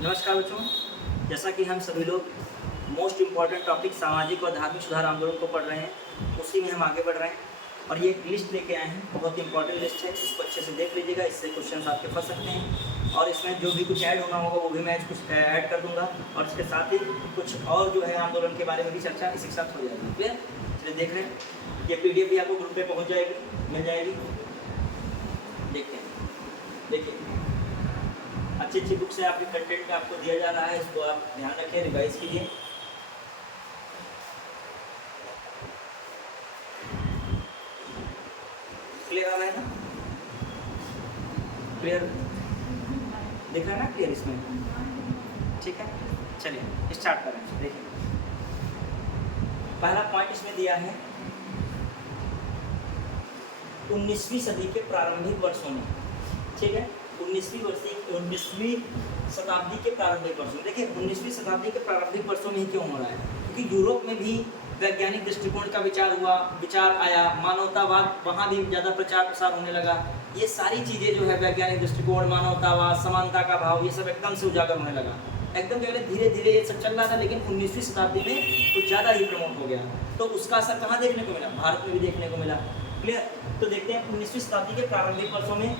नमस्कार बच्चों, जैसा कि हम सभी लोग मोस्ट इम्पॉर्टेंट टॉपिक सामाजिक और धार्मिक सुधार आंदोलन को पढ़ रहे हैं, उसी में हम आगे बढ़ रहे हैं। और ये एक लिस्ट लेके आए हैं, बहुत इंपॉर्टेंट लिस्ट है, इसको अच्छे से देख लीजिएगा, इससे क्वेश्चन आपके फंस सकते हैं। और इसमें जो भी कुछ ऐड होना होगा वो भी मैं कुछ ऐड कर दूंगा, और इसके साथ ही कुछ और जो है आंदोलन के बारे में भी चर्चा इसी के साथ हो जाएगी। क्लियर? चलिए देख रहे हैं, ये PDF भी आपको ग्रुप पे पहुँच जाएगी, मिल जाएगी। देखते हैं, देखिए अच्छी अच्छी बुक्स है, आपके कंटेंट में आपको दिया जा रहा है, इसको आप ध्यान रखें, रिवाइज कीजिए। क्लियर आ रहा है ना? क्लियर दिख रहा है ना? क्लियर इसमें? ठीक है, चलिए स्टार्ट करें। देखिए पहला पॉइंट इसमें दिया है 19वीं सदी के प्रारंभिक वर्षों में। ठीक है, 19वीं शताब्दी के प्रारंभिक वर्षों में। देखिए 19वीं शताब्दी के प्रारंभिक वर्षों में ही क्यों हो रहा है? क्योंकि यूरोप में भी वैज्ञानिक दृष्टिकोण का विचार आया, मानवतावाद वहाँ भी ज़्यादा प्रचार प्रसार होने लगा। ये सारी चीज़ें जो है वैज्ञानिक दृष्टिकोण, मानवतावाद, समानता का भाव, ये सब एकदम से उजागर होने लगा। एकदम जो है धीरे धीरे ये सब चल रहा था, लेकिन 19वीं शताब्दी में कुछ ज़्यादा ही प्रमोट हो गया। तो उसका असर कहाँ देखने को मिला? भारत में भी देखने को मिला। क्लियर? तो देखते हैं 19वीं शताब्दी के प्रारंभिक वर्षों में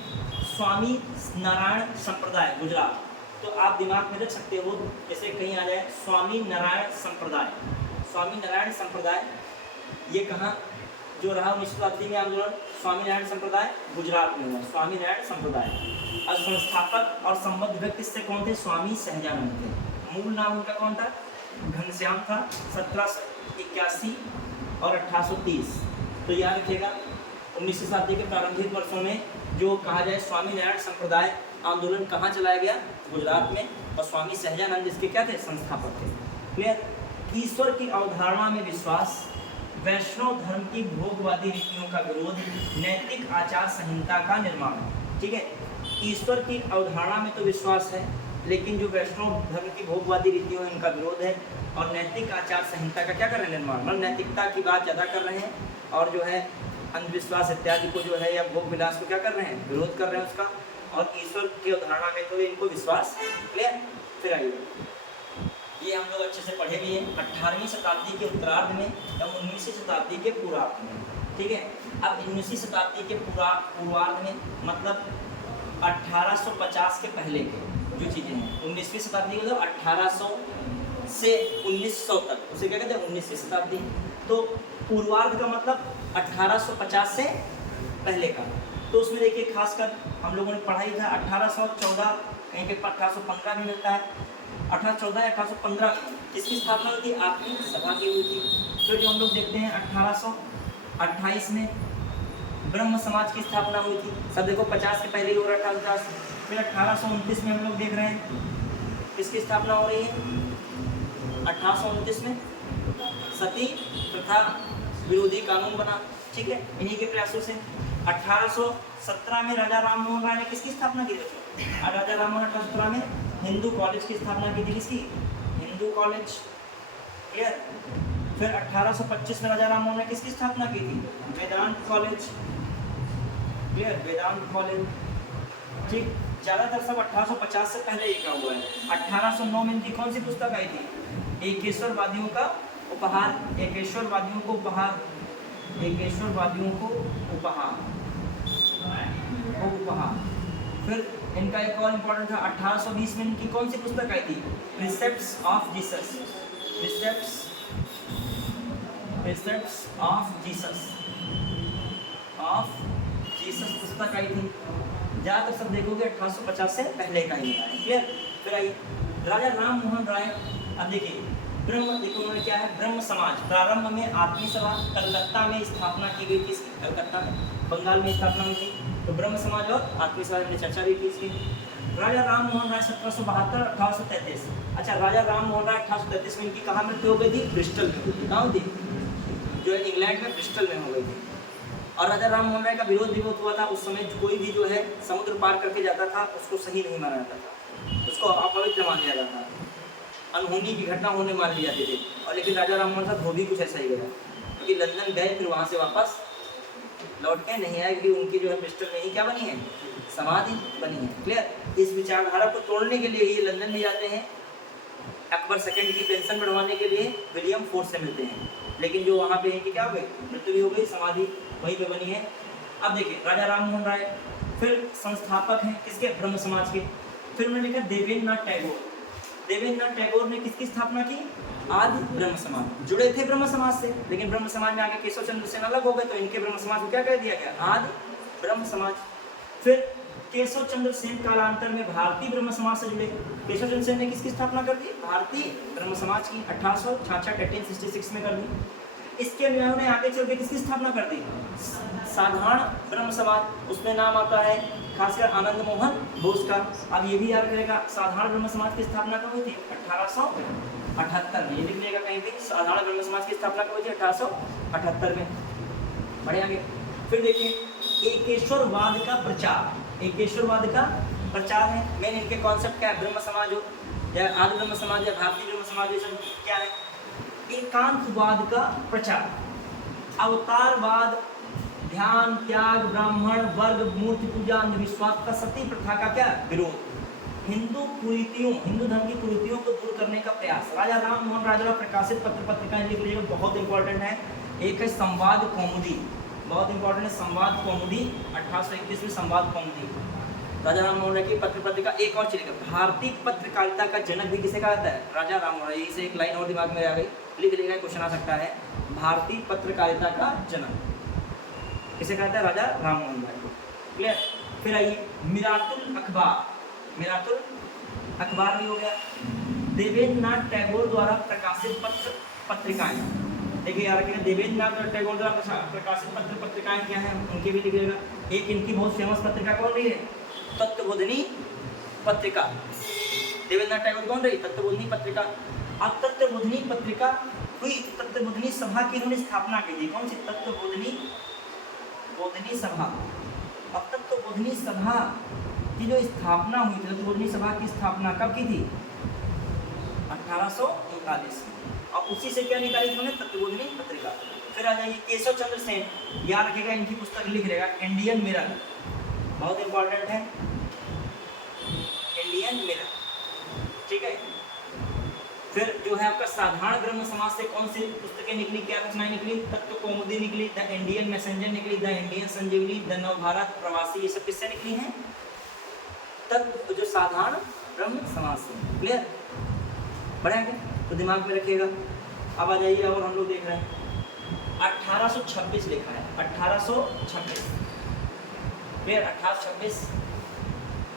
स्वामी नारायण संप्रदाय, गुजरात। तो आप दिमाग में रख सकते हो, जैसे कहीं आ जाए स्वामी नारायण संप्रदाय। स्वामी नारायण संप्रदाय ये कहाँ जो रहा 19वीं शताब्दी में आंदोलन? स्वामी नारायण संप्रदाय गुजरात में हुआ, स्वामी नारायण संप्रदाय। और संस्थापक और संबद्ध व्यक्ति इससे कौन थे? स्वामी सहजानंद थे। मूल नाम उनका कौन था? घनश्याम था। 1781 और 1830। तो याद रखिएगा 19वीं शताब्दी के प्रारंभिक वर्षों में जो कहा जाए स्वामी नारायण संप्रदाय आंदोलन कहाँ चलाया गया? गुजरात में। और स्वामी सहजानंद इसके क्या थे? संस्थापक थे। क्लियर? ईश्वर की अवधारणा में विश्वास, वैष्णव धर्म की भोगवादी रीतियों का विरोध, नैतिक आचार संहिता का निर्माण। ठीक है, ईश्वर की अवधारणा में तो विश्वास है, लेकिन जो वैष्णव धर्म की भोगवादी रीतियों है इनका विरोध है। और नैतिक आचार संहिता का क्या कर रहे हैं? निर्माण। मतलब नैतिकता की बात ज़्यादा कर रहे हैं, और जो है अंधविश्वास इत्यादि को जो है या भोग विलास को क्या कर रहे हैं? विरोध कर रहे हैं उसका। और ईश्वर की अवधारणा में तो इनको विश्वास। क्लियर? फिर आइए, ये हम लोग अच्छे से पढ़े भी हैं 18वीं शताब्दी के उत्तरार्ध में या 19वीं शताब्दी के पूर्वार्ध में। ठीक है, अब 19वीं शताब्दी के पूर्वार्ध में मतलब 1850 के पहले के जो चीज़ें हैं। 19वीं शताब्दी मतलब 1800 से 1900 तक, उसे क्या कहते हैं? 19वीं शताब्दी। तो पूर्वार्ध का मतलब 1850 से पहले का। तो उसमें देखिए खासकर हम लोगों ने पढ़ाई था 1814, कहीं पे 1815 भी मिलता है। 1814 या 1815 किसकी स्थापना हुई थी? आपकी सभा की हुई थी। फिर जो हम लोग देखते हैं 1828 में ब्रह्म समाज की स्थापना हुई थी। सब देखो 50 के पहले ही हो रहा था। फिर 1829 में हम लोग देख रहे हैं किसकी स्थापना हो रही है? 1829 में सती प्रथा विरोधी कानून बना। ठीक है, इन्हीं के प्रयासों से। 1817 में राजा राम मोहन राय ने किसकी स्थापना की थी? राजा राम मोहन 1817 में हिंदू कॉलेज की स्थापना की थी। किसकी? हिंदू कॉलेज। क्लियर? फिर 1825 में राजा राम मोहन ने किसकी स्थापना की थी? वेदांत कॉलेज। क्लियर? वेदांत कॉलेज। ठीक, ज़्यादातर सब 1850 से पहले ही का हुआ है। 1809 में इनकी कौन सी पुस्तक आई थी? एकेश्वरवादियों का उपहार। एकेश्वरवादियों को उपहार। एकेश्वरवादियों को उपहार। फिर इनका एक और इम्पोर्टेंट था 1820 में इनकी कौन सी पुस्तक आई थी? प्रिसेप्ट्स ऑफ जीसस। प्रिसेप्ट्स ऑफ जीसस पुस्तक आई थी। ज़्यादातर सब देखोगे 1850 से पहले का ही है। क्लियर? फिर आइए राजा राम मोहन राय। अब देखिए ब्रह्म, देखो उन्होंने क्या है? ब्रह्म समाज। प्रारंभ में आत्मीय सभा कलकत्ता में स्थापना की गई थी। कलकत्ता में, बंगाल में स्थापना हुई थी। तो ब्रह्म समाज और आत्मीय सभा में चर्चा भी की इसकी। राजा राम मोहन राय 1772 1833। अच्छा, राजा राम मोहन राय 1833 में इनकी कहाँ मृत्यु हो गई थी? ब्रिस्टल में हुई थी। कहाँ हुई थी? जो है इंग्लैंड में ब्रिस्टल में हो गई थी। और राजा राम मोहन राय का विरोध भी बहुत हुआ था। उस समय कोई भी जो है समुद्र पार करके जाता था उसको सही नहीं माना जाता था, उसको अपवित्र मान लिया जाता था, अनहोनी की घटना होने मान ली जाती थी। और लेकिन राजा राम मोहन साहब हो भी कुछ ऐसा ही गया, क्योंकि लंदन गए फिर वहाँ से वापस लौट के नहीं आए, क्योंकि उनकी जो है ब्रिस्टल में ही क्या बनी है, समाधि बनी है। क्लियर। इस विचारधारा को तोड़ने के लिए ये लंदन में जाते हैं, अकबर सेकंड की पेंशन बढ़वाने के लिए विलियम फोर्थ से मिलते हैं, लेकिन जो वहाँ पे है कि क्या हो गई, मृत्यु भी हो गई, समाधि वहीं पे बनी है। अब देखिए राजा राम मोहन राय फिर संस्थापक हैं किसके, ब्रह्म समाज के। फिर उन्होंने लिखा देवेंद्र नाथ टैगोर। देवेंद्र नाथ टैगोर ने किसकी स्थापना की, आदि ब्रह्म समाज। जुड़े थे ब्रह्म समाज से, लेकिन ब्रह्म समाज में आगे केशव चंद्र सेन अलग हो गए, तो इनके ब्रह्म समाज को क्या कह दिया गया, आदि ब्रह्म समाज। फिर केशव चंद्र सेन कालांतर में भारतीय ब्रह्म समाज से जुड़े। केशव चंद्र सेन ने किसकी स्थापना कर दी, भारतीय ब्रह्म समाज की 1866 में कर दी। इसके अन्यायों ने आगे चल के किसकी स्थापना कर दी, साधारण ब्रह्म समाज। उसमें नाम आता है खासकर आनंद मोहन बोस का। अब ये भी याद रखिएगा, साधारण ब्रह्म समाज की स्थापना कब हुई थी, 1878 में। ये लिख लिएगा कहीं भी, साधारण ब्रह्म समाज की स्थापना कब हुई थी, 1878 में। बढ़े आगे। फिर देखिए एकेश्वरवाद का प्रचार। एकेश्वरवाद का प्रचार है, मेन इनके कॉन्सेप्ट क्या है, ब्रह्म समाज हो या आदि ब्रह्म समाज या भारतीय ब्रह्म समाज, ये सब क्या है, एकांतवाद का प्रचार, अवतारवाद, ध्यान त्याग, ब्राह्मण वर्ग, मूर्ति पूजा, अंधविश्वास का, सती प्रथा का क्या विरोध, हिंदू कुरीतियों, हिंदू धर्म की कुरीतियों को दूर करने का प्रयास। राजा राम मोहन राय द्वारा प्रकाशित पत्र पत्रिकाएं लिख लीजिएगा, बहुत इंपॉर्टेंट है। एक है संवाद कौमुदी, बहुत इंपॉर्टेंट है, संवाद कौमुदी, 1821 में संवाद कौमुदी राजा राम मोहन राय की पत्र पत्रिका। एक और चीज, भारतीय पत्रकारिता का जनक भी किसे कहा जाता है, राजा राम मोहन राय। इसे एक लाइन और दिमाग में आ गई, लिख लीजिएगा, क्वेश्चन आ सकता है। भारतीय पत्रकारिता का जनक किसे कहता है, राजा राम मोहन राय। क्लियर। फिर आइए मिरातुल अखबार। मिरातुल अखबार भी हो गया। देवेंद्र नाथ टैगोर द्वारा प्रकाशित पत्र पत्रिकाएं, देखिए यार रखिएगा, देवेंद्र नाथ टैगोर द्वारा प्रकाशित पत्र पत्रिकाएं क्या हैं, उनके भी लिखिएगा। एक इनकी बहुत फेमस पत्रिका कौन रही है, तत्वबोधिनी पत्रिका। देवेंद्र नाथ टैगोर कौन रही, तत्वबोधिनी पत्रिका। अब तत्वबोधिनी पत्रिका हुई, तत्वबोधिनी सभा की इन्होंने स्थापना की थी। कौन सी, तत्वबोधिनी बोधिनी सभा। अब तत्वबोधिनी सभा की जो स्थापना हुई थी, तत्वबोधिनी सभा की स्थापना कब की थी, 1839 में। और उसी से क्या निकाली थी उन्होंने, तत्वबोधिनी पत्रिका। फिर आ जाइए केशव चंद्र सेन, याद रखिएगा, इनकी पुस्तक लिख रहेगा इंडियन मिरर, बहुत इंपॉर्टेंट है, इंडियन मिरर। ठीक है। फिर जो है आपका साधारण ब्रह्म समाज से कौन सी पुस्तकें निकली, क्या रचनाएं निकली, तत्व कौमुदी निकली, द इंडियन मैसेंजर निकली, the Indian Sanjivani, the Navbharat Pravasi, ये सब किससे निकली हैं, तत्व जो साधारण ब्रह्म समाज से। क्लियर। बढ़ेंगे तो दिमाग में रखिएगा। अब आ जाइए, और हम लोग देख रहे हैं 1826 लिखा है, 1826। फिर 1826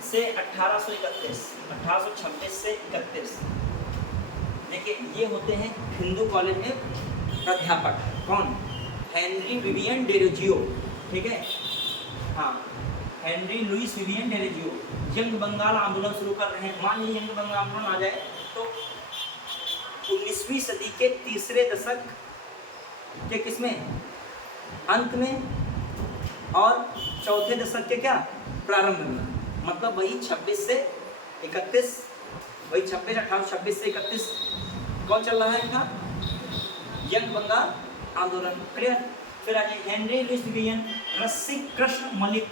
से 1831, 1826 से 31। देखिए ये होते हैं हिंदू कॉलेज में प्राध्यापक, कौन, हेनरी विवियन डेरोजियो। ठीक है, हाँ, Henry Louis Vivian Derozio. Young Bengal आंदोलन शुरू कर रहे हैं। मान लीजिए यंग बंगाल आंदोलन आ जाए तो 19वीं सदी के तीसरे दशक के किसमें, अंत में, और चौथे दशक के क्या, प्रारंभ में। मतलब वही 26 से 31, वही 1826 से 31 कौन चल रहा है इनका, यंग बंगाल आंदोलन। क्लियर। फिर आ जाए हेनरी लुइस विवियन, रसिक कृष्ण मलिक,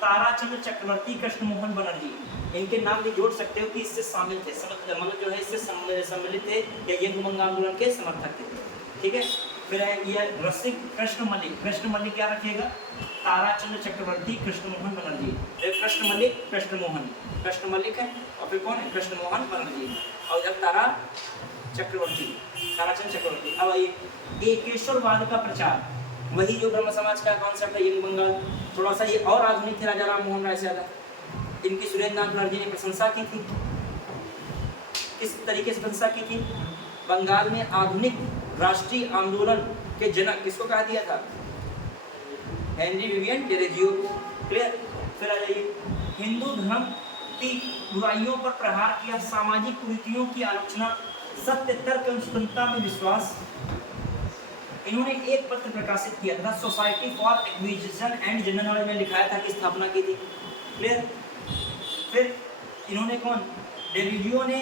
ताराचंद्र चक्रवर्ती, कृष्ण मोहन बनर्जी। इनके नाम भी जोड़ सकते हो कि इससे शामिल थे, मतलब जो है इससे सम्मिलित थे या यंग बंगाल आंदोलन के समर्थक थे। ठीक है। फिर है ये रसिक कृष्ण मलिक, कृष्ण मलिक क्या रखिएगा, ताराचंद्र चक्रवर्ती, कृष्ण मोहन बनर्जी। कृष्ण मलिक, कृष्ण मोहन, कृष्ण मलिक है, और फिर कौन है, कृष्ण मोहन बनर्जी, और इधर तारा चक्रवर्ती, ताराचंद्र चक्रवर्ती। अब आइए एकेश्वरवाद का प्रचार, वही जो ब्रह्म समाज का कॉन्सेप्ट है, यंग बंगाल। थोड़ा सा ये और आधुनिक थे राजा राम मोहन राय से ज़्यादा। इनकी सुरेंद्र नाथ बनर्जी ने प्रशंसा की थी। किस तरीके से प्रशंसा की थी, बंगाल में आधुनिक राष्ट्रीय आंदोलन के जनक किसको कहा दिया था, हेनरी विवियन डेरोजियो। क्लियर। फिर आ जाइए हिंदू धर्म की बुराइयों पर प्रहार किया, सामाजिक कुरीतियों की आलोचना, सत्य तर्क एवं स्वतंत्रता में विश्वास। इन्होंने एक पत्र प्रकाशित किया था, society for acquisition and general knowledge में लिखाया था कि स्थापना की थी। क्लियर। फिर इन्होंने कौन, डेरोजियो ने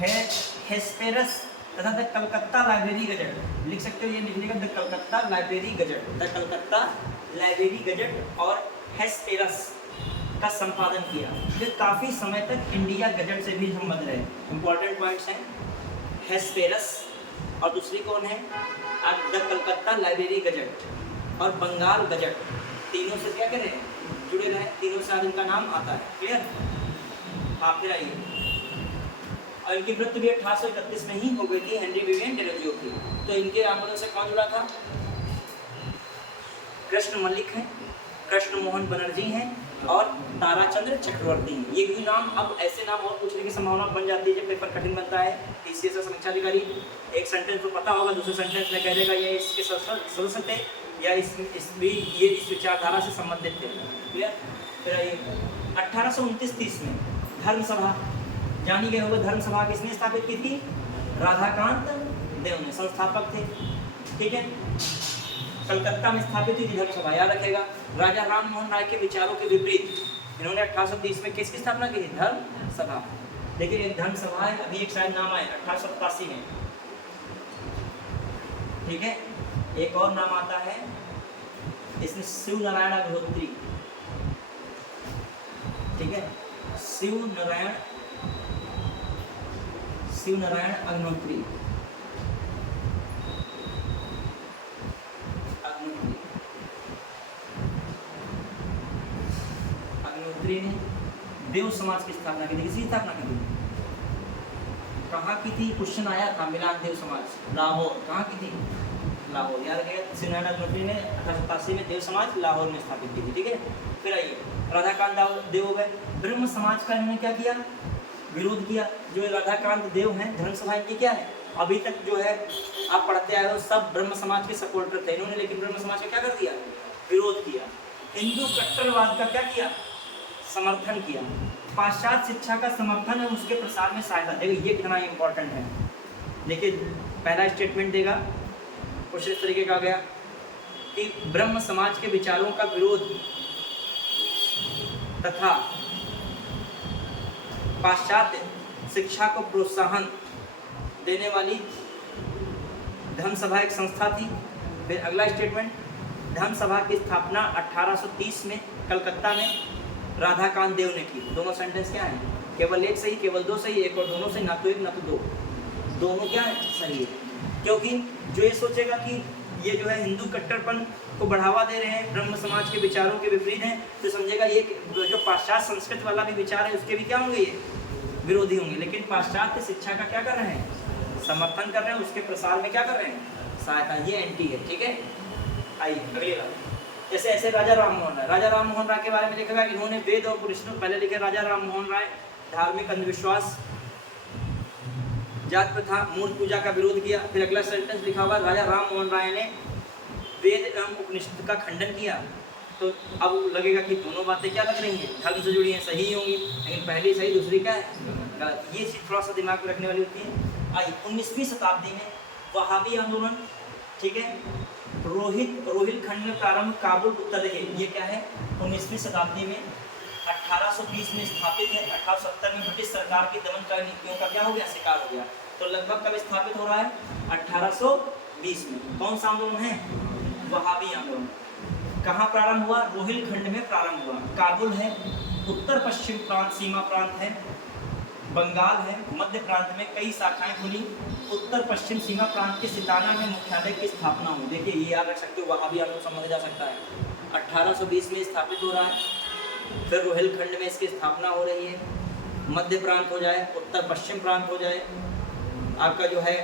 हेस्पेरस तथा द कलकत्ता लाइब्रेरी गजट, लिख सकते हो, ये लिखने का the Calcutta library gazette, the Calcutta library gazette और हेस्पेरस का संपादन किया। ये काफ़ी समय तक इंडिया गजट से भी संबंध रहे। इंपॉर्टेंट पॉइंट्स हैं हेस्पेरस और दूसरी कौन है द कलकत्ता लाइब्रेरी गजट और बंगाल गजट, तीनों से क्या करें जुड़े रहे, तीनों से आज इनका नाम आता है। क्लियर? हाँ फिर आइए, और इनकी मृत्यु भी 1831 में ही हो गई थी हेनरी विवियन डेरोजियो की। तो इनके आंदोलन से कौन जुड़ा था? कृष्ण मल्लिक हैं, कृष्ण मोहन बनर्जी हैं और ताराचंद्र चक्रवर्ती हैं। ये भी नाम, अब ऐसे नाम और पूछने की संभावना बन जाती है जब पेपर कठिन बनता है। पीसीएस समीक्षा अधिकारी एक सेंटेंस तो पता होगा, दूसरे सेंटेंस में कह देगा ये इसके सदस्य थे या ये इस विचारधारा से संबंधित थे। क्लियर? फिर आइए 1829-30 में धर्म सभा, जानी गए होगा धर्म सभा किसने स्थापित की थी? राधाकांत देव ने, संस्थापक थे। ठीक है, कलकत्ता में स्थापित हुई थी धर्म सभा, याद रखेगा। राजा राम मोहन राय के विचारों के विपरीत इन्होंने 1830 में किसकी स्थापना की थी? धर्म सभा। लेकिन एक धर्म सभा है, अभी एक शायद नाम आए 1887 में। ठीक है, एक और नाम आता है इसमें शिव नारायण अग्निहोत्री। ठीक है, शिव नारायण अग्निहोत्री ने देव समाज की स्थापना की थी। किसकी स्थापना की थी? कहाँ की थी? क्वेश्चन आया था, मिलान देव समाज लाहौर। कहाँ की थी? लाहौर। याद रखिएगा, शिवनारायण अग्निहोत्री ने 1887 में देव समाज लाहौर में स्थापित की थी। ठीक है, फिर आइए राधाकांत देव हो गए। ब्रह्म समाज का इन्होंने क्या किया? विरोध किया। जो राधाकांत देव हैं, धर्म सभा इनकी क्या है? अभी तक जो है आप पढ़ते आए हो सब ब्रह्म समाज के सपोर्टर थे इन्होंने, लेकिन ब्रह्म समाज का क्या कर दिया? विरोध किया। हिंदू कट्टरवाद का क्या किया? समर्थन किया। पाश्चात्य शिक्षा का समर्थन है, उसके प्रसार में सहायता। देखिए ये कितना इंपॉर्टेंट है। देखिए पहला स्टेटमेंट देगा कुछ इस तरीके का गया कि ब्रह्म समाज के विचारों का विरोध तथा पाश्चात्य शिक्षा को प्रोत्साहन देने वाली धर्म सभा एक संस्था थी। फिर अगला स्टेटमेंट, धर्म सभा की स्थापना 1830 में कलकत्ता में राधाकांत देव ने की। दोनों सेंटेंस क्या है? केवल एक सही, केवल दो सही, एक और दोनों सही, ना तो एक ना तो दो, दोनों क्या है? सही है। क्योंकि जो ये सोचेगा कि ये जो है हिंदू कट्टरपन को बढ़ावा दे रहे हैं, ब्रह्म समाज के विचारों के विपरीत हैं, तो समझेगा ये जो पाश्चात्य संस्कृति वाला भी विचार है उसके भी क्या होंगे? ये विरोधी होंगे। लेकिन पाश्चात्य शिक्षा का क्या कर रहे हैं? समर्थन कर रहे हैं, उसके प्रसार में क्या कर रहे हैं? सहायता। ये एंटी है। ठीक है, आइए अगली बात। जैसे ऐसे राजा राम मोहन राय, राजा राम मोहन राय के बारे में लिखा गया कि इन्होंने वेद और पुरुषों, पहले लिखे राजा राम मोहन राय धार्मिक अंधविश्वास, जात प्रथा, मूर्ति पूजा का विरोध किया। फिर अगला सेंटेंस लिखा हुआ राजा राम मोहन राय ने वेद एवं उपनिषद का खंडन किया। तो अब लगेगा कि दोनों बातें क्या लग रही हैं? धर्म से जुड़ी हैं, सही होंगी, लेकिन पहली सही दूसरी क्या है? गलत। ये चीज़ थोड़ा सा दिमाग में रखने वाली होती है। आइए 19वीं शताब्दी में वहाबी आंदोलन, ठीक है, रोहिलखंड में प्रारंभ, काबुल उत्तर। देखिए ये क्या है? 19वीं शताब्दी में 1820 में स्थापित है। 1870 में ब्रिटिश सरकार की दमनकारी नीतियों का क्या हो गया? शिकार हो गया। तो लगभग कब स्थापित हो रहा है? 1820 में। कौन सा आंदोलन है? वहाबी आंदोलन। कहाँ प्रारंभ हुआ? रोहिलखंड में प्रारंभ हुआ। काबुल है, उत्तर पश्चिम प्रांत सीमा प्रांत है, बंगाल है, मध्य प्रांत में कई शाखाएं खुली। उत्तर पश्चिम सीमा प्रांत के सिताना में मुख्यालय की स्थापना हुई। देखिए ये याद रख सकते हो, वहां भी आंदोलन समझा जा सकता है। 1820 में स्थापित हो रहा है, फिर रोहिलखंड में इसकी स्थापना हो रही है, मध्य प्रांत हो जाए, उत्तर पश्चिम प्रांत हो जाए, आपका जो है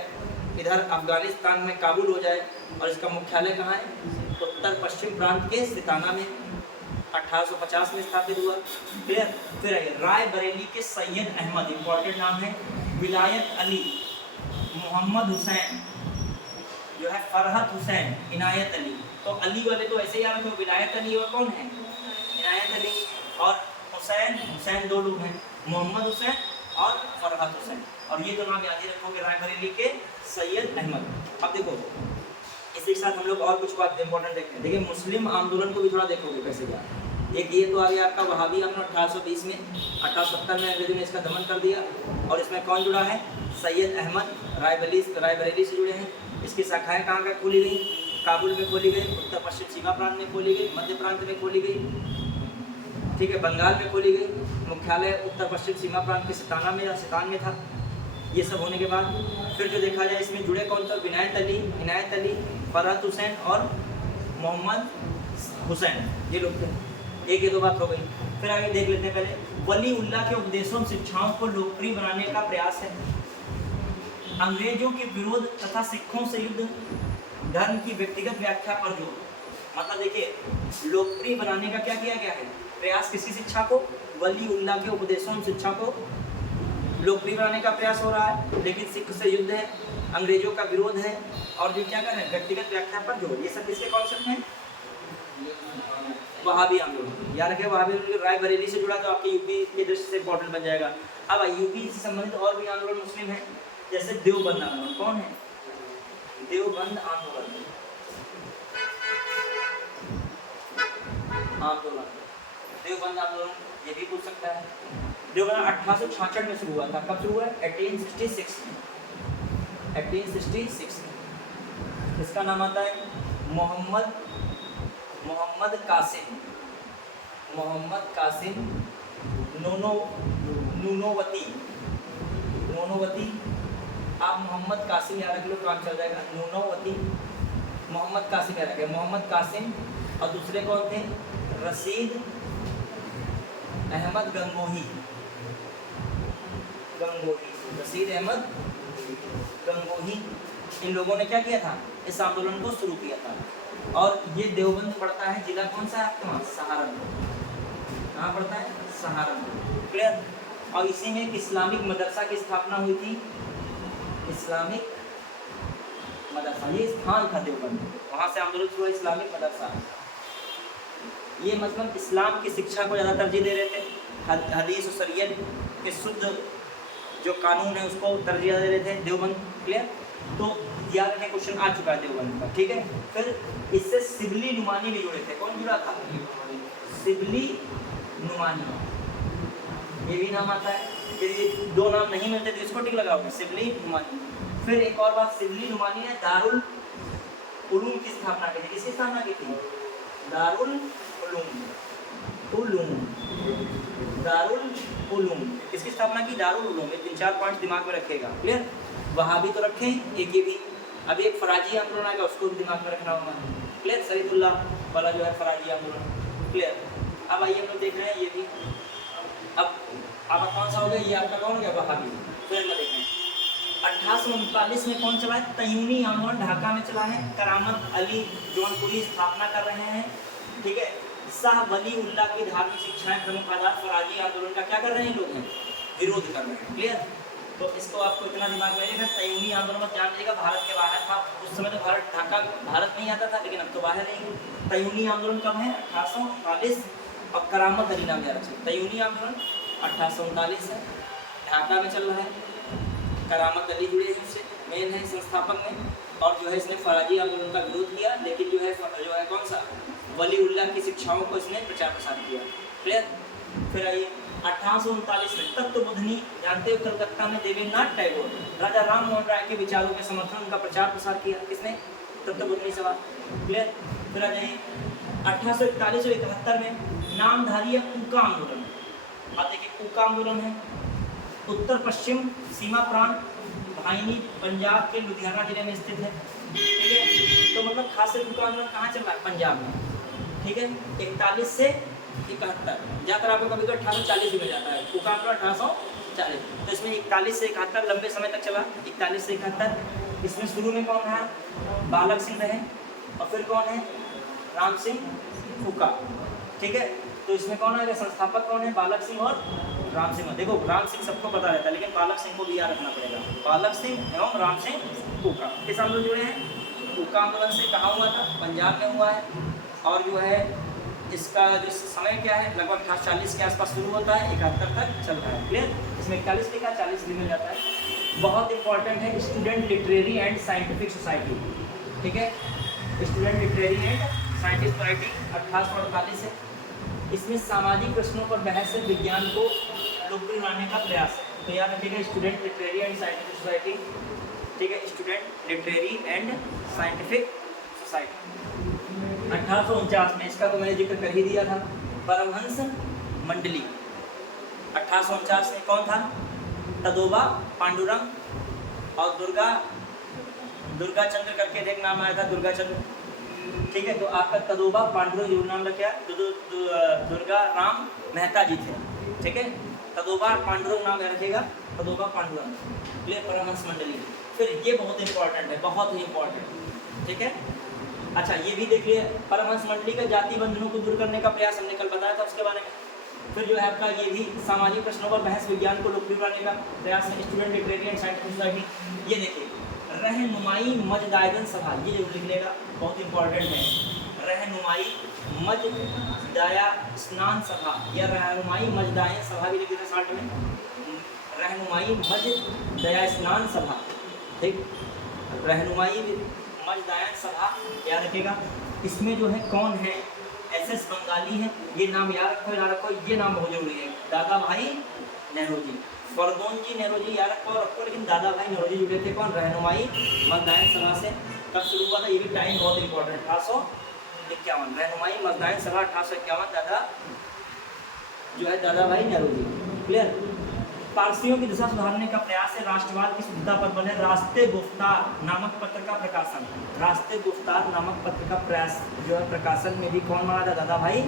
इधर अफगानिस्तान में काबुल हो जाए, और इसका मुख्यालय कहाँ है? उत्तर पश्चिम प्रांत के सिताना में। 1850 में स्थापित हुआ। फिर राय बरेली के सैयद अहमद, इंपॉर्टेंट नाम है, विलायत अली, मोहम्मद हुसैन, जो है फरहत हुसैन, इनायत अली। तो अली वाले तो ऐसे ही याद रखो, विलायत अली और कौन है? इनायत अली। और हुसैन दो लोग हैं, मोहम्मद हुसैन और फरहत हुसैन। और ये तो नाम याद ही रखोगे, राय बरेली के सैयद अहमद। अब देखो इसी के साथ हम लोग और कुछ बात इंपॉर्टेंट देखते हैं। देखिए मुस्लिम आंदोलन को भी थोड़ा देखोगे कैसे क्या। एक ये तो आ गया आपका वहाबी आंदोलन 1820 में। 1870 में अंग्रेजों ने इसका दमन कर दिया, और इसमें कौन जुड़ा है? सैयद अहमद राय बरेली से जुड़े हैं। इसकी शाखाएं कहाँ खुली गई? काबुल में खोली गई, उत्तर पश्चिम सीमा प्रांत में खोली गई, मध्य प्रांत में खोली गई, ठीक है, बंगाल में खोली गई, मुख्यालय उत्तर पश्चिम सीमा प्रांत के सितान में था। ये सब होने के बाद फिर जो देखा जाए इसमें जुड़े कौन थे, इनायत अली, फरहत हुसैन और मोहम्मद हुसैन, ये लोग थे। एक ये दो बात हो गई। फिर आगे देख लेते हैं, पहले वली उल्लाह के उपदेशों और शिक्षाओं को लोकप्रिय बनाने का प्रयास है। अंग्रेजों के विरोध तथा सिखों से युद्ध, धर्म की व्यक्तिगत व्याख्या पर जोर। मतलब देखिए लोकप्रिय बनाने का क्या किया गया है प्रयास, किसी शिक्षा को, वली उल्लाह के उपदेशों और शिक्षा को लोकप्रिय बनाने का प्रयास हो रहा है। लेकिन सिख से युद्ध है, अंग्रेजों का विरोध है, और जो क्या कर रहे हैं व्यक्तिगत व्याख्या पर जोर। ये सब किसके कॉन्सेप्ट हैं, वहाबी आंदोलन। याद रखें वहाबी आंदोलन रायबरेली से जुड़ा, तो आपके यूपी के दृष्टि से इंपॉर्टेंट बन जाएगा। अब यूपी से संबंधित और भी आंदोलन मुस्लिम है, जैसे देवबंद आंदोलन। कौन है, देवबंद आंदोलन, देवबंद आंदोलन ये भी पूछ सकता है। देवबंद 1866 में शुरू हुआ था। कब शुरू हुआ है, 1866 में, 1866 में। इसका नाम आता है मोहम्मद कासिम नूनोवती। आप मोहम्मद कासिम याद रख लो, काम चल जाएगा। नूनोवती, मोहम्मद कासिम याद रखें, मोहम्मद कासिम, और दूसरे कौन थे, रशीद अहमद गंगोही, रशीद अहमद गंगोही। इन लोगों ने क्या किया था, इस आंदोलन को शुरू किया था। और ये देवबंद पड़ता है, जिला कौन सा है आपके वहाँ, सहारनपुर। कहाँ पड़ता है, सहारनपुर, क्लियर। और इसी में एक इस्लामिक मदरसा की स्थापना हुई थी, इस्लामिक मदरसा, ये स्थान था देवबंद, वहाँ से आंदोलन शुरू हुआ, इस्लामिक मदरसा। ये मतलब इस्लाम की शिक्षा को ज़्यादा तरजीह दे रहे थे, हदीस और शरीयत के शुद्ध जो कानून है उसको तरजीह दे रहे थे देवबंद, क्लियर। तो याद रखने क्वेश्चन आ चुका है देवबंद का, ठीक है। फिर इससे सिबली नुमानी भी जुड़े थे। कौन जुड़ा था, सिबली नुमानी, ये भी नाम आता है। यदि दो नाम नहीं मिलते तो इसको टिक लगाओगे, सिबली नुमानी। फिर एक और बात, सिबली नुमानी ने दारुल उलूम की स्थापना की थी। किसकी स्थापना की थी, दारुल उलूम, किसकी स्थापना की, दारुल उलूम। ये 3-4 पॉइंट दिमाग में रखेगा, क्लियर। वहाँ भी तो रखें, एक ये भी। अब एक फराजी आंदोलन आएगा, उसको भी दिमाग में रखना होगा, क्लियर। शरीफुल्लाह वाला जो है फराजी आंदोलन, क्लियर। अब आइए हम लोग देख रहे हैं ये भी। अब कौन सा हो गया, ये आपका कौन हो गया, वहाबी। फिर हम देख रहे हैं 1839 में कौन चला है, तयूनी आंदोलन ढाका में चला है। करामत अली जौनपुरी स्थापना कर रहे हैं, ठीक है। शाह वली उल्लाह की धार्मिक शिक्षाएं प्रमुख आधार फराजी आंदोलन का क्या कर रहे हैं लोग हैं, विरोध कर रहे हैं, क्लियर। तो इसको आपको इतना दिमाग में रखना, तयूनी आंदोलन मत जान लीजिएगा, भारत के बाहर था उस समय, तो ढाका भारत में ही आता था, लेकिन अब तो बाहर नहीं। तयूनी आंदोलन कब है, 1839, और करामत अली नाम याद रखिए। तयूनी आंदोलन 1839 है, ढाका में चल रहा है, करामत अली जुड़े हैं उससे, मेन है संस्थापक में। और जो है इसने फराजी आंदोलन का विरोध किया, लेकिन जो है कौन सा, वली उल्लाह की शिक्षाओं को इसने प्रचार प्रसार किया, क्लियर। फिर आइए 1839 में तत्वबोधनी, जानते हो कलकत्ता में देवेंद्रनाथ टैगोर, राजा राम मोहन राय के विचारों के समर्थन का प्रचार प्रसार किया, किसने, तत्वबोधनी सभा, क्लियर। फिर आ जाइए 1841 और 71 में नामधारी कूका आंदोलन। अब देखिए कूका आंदोलन है, उत्तर पश्चिम सीमा प्रांत भाईनी पंजाब के लुधियाना जिले में स्थित है, ठीक है। तो मतलब खास कूका आंदोलन कहाँ चल रहा है, पंजाब में, ठीक है। 41 से 71, ज़्यादातर आपको कभी 1840 में जाता है, कूका आंदोलन 1840। तो इसमें 41 से 71 लंबे समय तक चला, 41 से 71। इसमें शुरू में कौन रहा, बालक सिंह रहे, और फिर कौन है, राम सिंह कूका, ठीक है। तो इसमें कौन है, संस्थापक कौन है, बालक सिंह और राम सिंह। देखो राम सिंह सबको पता रहता है, लेकिन बालक सिंह को भी याद रखना पड़ेगा, बालक सिंह एवं राम सिंह कूका। किस आंदोलन जुड़े हैं, कूका आंदोलन से कहाँ हुआ था, पंजाब में हुआ है। और जो है इसका जो समय क्या है, लगभग 1840 के आसपास शुरू होता है, 71 तक चल रहा है, क्लियर। इसमें 41 लिखा, 40 मिल जाता है। बहुत इंपॉर्टेंट है student literary and scientific society, ठीक है। Student literary and scientific society 1848 है। इसमें सामाजिक प्रश्नों पर बहस से विज्ञान को लोकप्रिय बनाने का प्रयास है। तो याद रखिएगा student literary and scientific society, ठीक है। Student literary and scientific side 1849 में, इसका तो मैंने जिक्र कर ही दिया था। परमहंस मंडली 1849 में कौन था? तदोबा पांडुरंग और दुर्गा चंद्र करके एक नाम आया था, दुर्गा चंद्र। ठीक है, तो आपका तदोबा पांडुरंग जो नाम रखा, दुर्गा राम मेहता जी थे। ठीक है, तदोबा पांडुरंग नाम रखेगा, तदोबा पांडुरंग ले परमहंस मंडली। फिर ये बहुत इंपॉर्टेंट है, बहुत ही इंपॉर्टेंट। ठीक है, अच्छा ये भी देखिए, परमहंस मंडली का जाति बंधनों को दूर करने का प्रयास हमने कल बताया था उसके बारे में। फिर जो है आपका ये भी सामाजिक प्रश्नों पर बहस, विज्ञान को लोकप्रिय बनाने का प्रयास है, student literary and scientific society. ये देखिए, रहनुमाई मजदायन सभा, ये जरूर लिख लेगा, बहुत इंपॉर्टेंट है। रहनुमाई मजदाया स्नान सभा या रहनुमाई मजदायन सभा भी लिख देते शॉर्ट में, रहनुमाई मजदाया स्नान सभा। ठीक, रहनुमाई मजदायन सभा याद रखेगा। इसमें जो है कौन है? एसएस बंगाली है, ये नाम याद रखो, याद रखो, ये नाम बहुत जरूरी है। दादा भाई नेहरूजी, फरदौनजी नेहरूजी याद रखो, लेकिन दादा भाई नेहरूजी जुड़े थे कौन? रहनुमाई मजदायन सभा से। कब शुरू हुआ था? ये भी टाइम बहुत इंपॉर्टेंट, 1851। रहनुमाई मजदायन सभा 1851, दादा जो है दादा भाई नेहरूजी। क्लियर? पारसियों की दशा सुधारने का प्रयास है, राष्ट्रवाद की शुद्धता पर बने रास्ते गुफ्तार नामक पत्र का प्रकाशन। रास्ते गुफ्तार नामक पत्र का प्रयास जो है प्रकाशन में भी कौन माना था? दादा भाई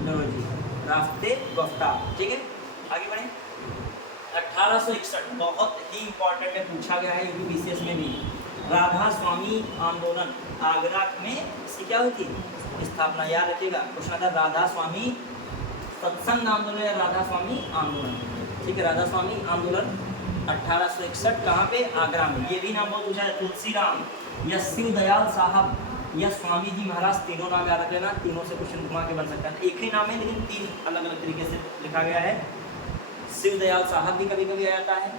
नेहरूजी। रास्ते गुफ्तार। ठीक है, आगे बढ़े। 1861 बहुत ही इंपॉर्टेंट है, पूछा गया है यूपीसीएस में भी। राधा स्वामी आंदोलन, आगरा में इसकी क्या हुई थी? स्थापना। याद रखिएगा, पूछना था राधा स्वामी सत्संग आंदोलन या राधा स्वामी आंदोलन। ठीक है, राधा स्वामी आंदोलन 1861 कहाँ पे? आगरा में। ये भी नाम बहुत पूछा है, तुलसीराम या शिवदयाल साहब या स्वामी जी महाराज, तीनों नाम याद रख लेना, तीनों से क्वेश्चन घुमा के बन सकता है। एक ही नाम है लेकिन तीन अलग अलग तरीके से लिखा गया है। शिवदयाल साहब भी कभी कभी आ जाता है,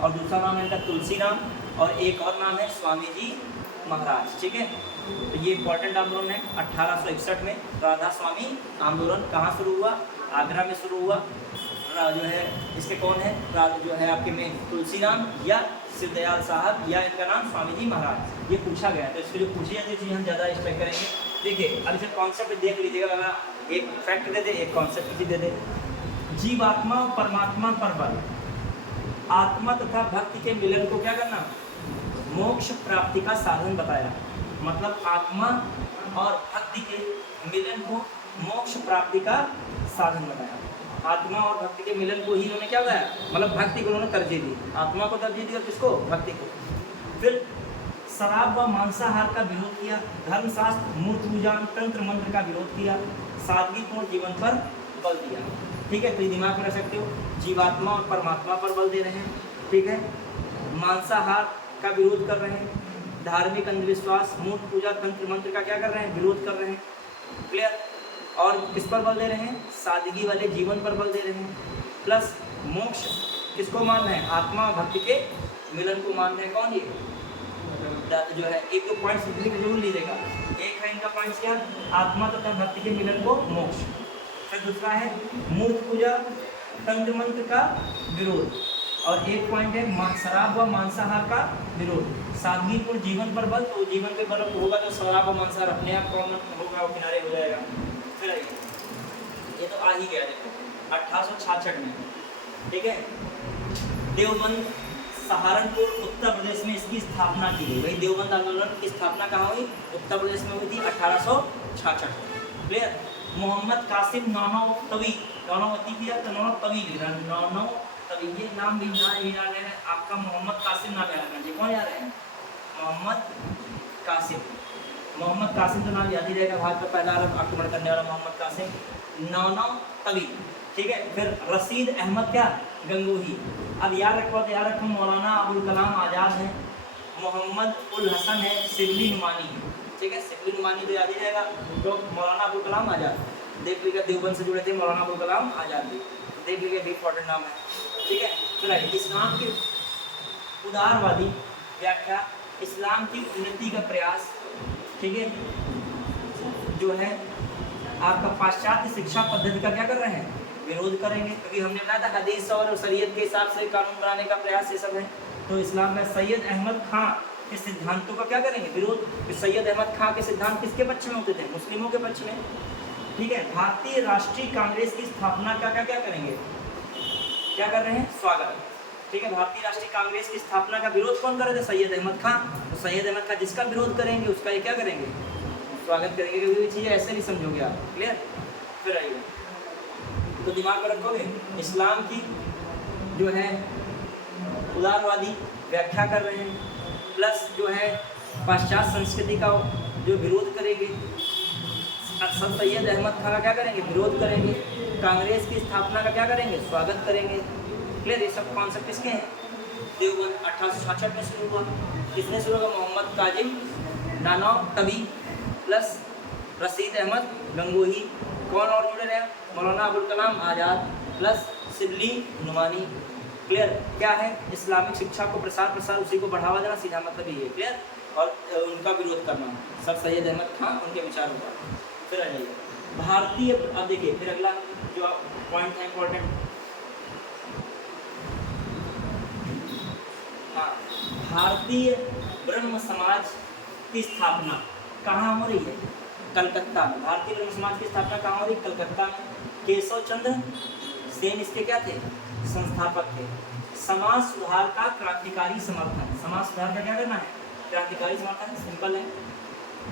और दूसरा नाम है इनका तुलसीराम, और एक और नाम है स्वामी जी महाराज। ठीक है, तो ये इंपॉर्टेंट आंदोलन है 1861 में। राधा स्वामी आंदोलन कहाँ शुरू हुआ? आगरा में शुरू हुआ। जो है इसके कौन है? जो है आपके में तुलसीराम या शिवदयाल साहब या इनका नाम स्वामी जी महाराज। ये पूछा गया, तो इसको जो पूछी जाती है चीज़ हम ज़्यादा स्ट्राइक करेंगे। देखिए, अब इसे कॉन्सेप्ट देख लीजिएगा, अगर एक फैक्ट दे दे, एक कॉन्सेप्ट भी दे दे। जीवात्मा और परमात्मा पर बल, आत्मा तथा भक्ति के मिलन को क्या करना? मोक्ष प्राप्ति का साधन बताया। मतलब आत्मा और भक्ति के मिलन को मोक्ष प्राप्ति का साधन बताया। आत्मा और भक्ति के मिलन को ही इन्होंने क्या बताया? मतलब भक्ति को उन्होंने तरजीह दी, आत्मा को तरजीह दी और किसको? भक्ति को। फिर शराब व मांसाहार का विरोध किया, धर्मशास्त्र, मूर्ति पूजा, तंत्र मंत्र का विरोध किया, सादगीपूर्ण जीवन पर बल दिया। ठीक है, तो दिमाग में रख सकते हो, जीवात्मा और परमात्मा पर बल दे रहे हैं। ठीक है, मांसाहार का विरोध कर रहे हैं, धार्मिक अंधविश्वास, मूर्ति पूजा, तंत्र मंत्र का क्या कर रहे हैं? विरोध कर रहे हैं। क्लियर? और किस पर बल दे रहे हैं? सादगी वाले जीवन पर बल दे रहे हैं। प्लस मोक्ष किसको मान रहे हैं? आत्मा भक्ति के मिलन को मान रहे हैं। कौन? ये जो है एक दो पॉइंट्स जरूर लीजिएगा। एक है इनका पॉइंट्स क्या? आत्मा तथा भक्ति के मिलन को मोक्ष। फिर दूसरा है मूर्ति पूजा, तंत्र मंत्र का विरोध, और एक पॉइंट है शराब व मांसाहार का विरोध। सादगीपूर्ण जीवन पर बल, तो जीवन पे बल होगा तो शराब व मांसाहार अपने आप कॉमन होगा, वो किनारे हो जाएगा। फिर ये तो आ ही गया, देखो 1866 में। ठीक है, देवबंद सहारनपुर उत्तर प्रदेश में इसकी स्थापना की गई। भाई देवबंद आंदोलन की स्थापना कहाँ हुई? उत्तर प्रदेश में हुई थी 1866। क्लियर? मोहम्मद कासिम नानोतवी, नानोवती किया तो नानोतवी लिखा, नानोतवी, ये नाम भी ना याद है आपका, मोहम्मद कासिम नाम याद रखना। कौन याद है? मोहम्मद कासिम। मोहम्मद कासिम तो नाम याद ही रहेगा, भारत का पहला अरब आक्रमण करने वाला मोहम्मद कासिम। नानोतवी। ठीक है, फिर रशीद अहमद क्या? गंगोही। अब याद रखो, तो याद रखो, मौलाना अबुल कलाम आज़ाद है, मोहम्मद उल हसन है, शिबली नुमानी है। ठीक है, शिबली नुमानी तो याद ही रहेगा, तो मौलाना अबुल कलाम आज़ाद देख लीजिएगा, देवबंद से जुड़े थे मौलाना अबुल कलाम आज़ाद भी, देख लीजिएगा, भी इंपॉर्टेंट नाम है। ठीक है, फिर इस्लाम की उदारवादी व्याख्या, इस्लाम की उन्नति का प्रयास। ठीक है, जो है आपका पाश्चात्य शिक्षा पद्धति का क्या कर रहे हैं? विरोध करेंगे, क्योंकि हमने बताया था हदीस और शरीयत के हिसाब से कानून बनाने का प्रयास ये सब है। तो इस्लाम में सैयद अहमद खां के सिद्धांतों का क्या करेंगे, विरोध। तो सैयद अहमद खां के सिद्धांत किसके पक्ष में होते थे, मुस्लिमों के पक्ष में, ठीक है। भारतीय राष्ट्रीय कांग्रेस की स्थापना का क्या करेंगे, क्या कर रहे हैं, स्वागत, ठीक है। भारतीय राष्ट्रीय कांग्रेस की स्थापना का विरोध कौन कर रहे थे, सैयद अहमद खां। तो सैयद अहमद खां जिसका विरोध करेंगे उसका ये क्या करेंगे, स्वागत करेंगे। क्योंकि चीज़ें ऐसे नहीं समझोगे आप, क्लियर। फिर आइए, तो दिमाग में रखोगे, इस्लाम की जो है उदारवादी व्याख्या कर रहे हैं, प्लस जो है पाश्चात्य संस्कृति का जो विरोध करेंगे, सर सैयद अहमद खां का क्या करेंगे, विरोध करेंगे, कांग्रेस की स्थापना का क्या करेंगे, स्वागत करेंगे, क्लियर। ये सब कॉन्सेप्ट किसके हैं, देवबंद 1866 में शुरू हुआ। किसने शुरू हुआ, मोहम्मद काजिम नानौतवी प्लस रशीद अहमद गंगोही, कौन और जुड़े रहे, मौलाना अबुल कलाम आज़ाद प्लस शिबली नुमानी, क्लियर। क्या है, इस्लामिक शिक्षा को प्रसार उसी को बढ़ावा देना, सीधा मतलब ये है, क्लियर। और उनका विरोध करना, सर सैयद अहमद खां, उनके विचारों का। फिर आ जाइए भारतीय, अब देखिए फिर अगला जो पॉइंट है इंपॉर्टेंट, हाँ, भारतीय ब्रह्म समाज की स्थापना कहाँ हो रही है, कलकत्ता में। भारतीय ब्रह्म समाज की स्थापना कहाँ हो रही है, कलकत्ता में। केशव चंद्र सेन इसके क्या थे, संस्थापक थे। समाज सुधार का क्रांतिकारी समर्थन, समाज सुधार का क्या करना है, क्रांतिकारी समर्थन, सिंपल है,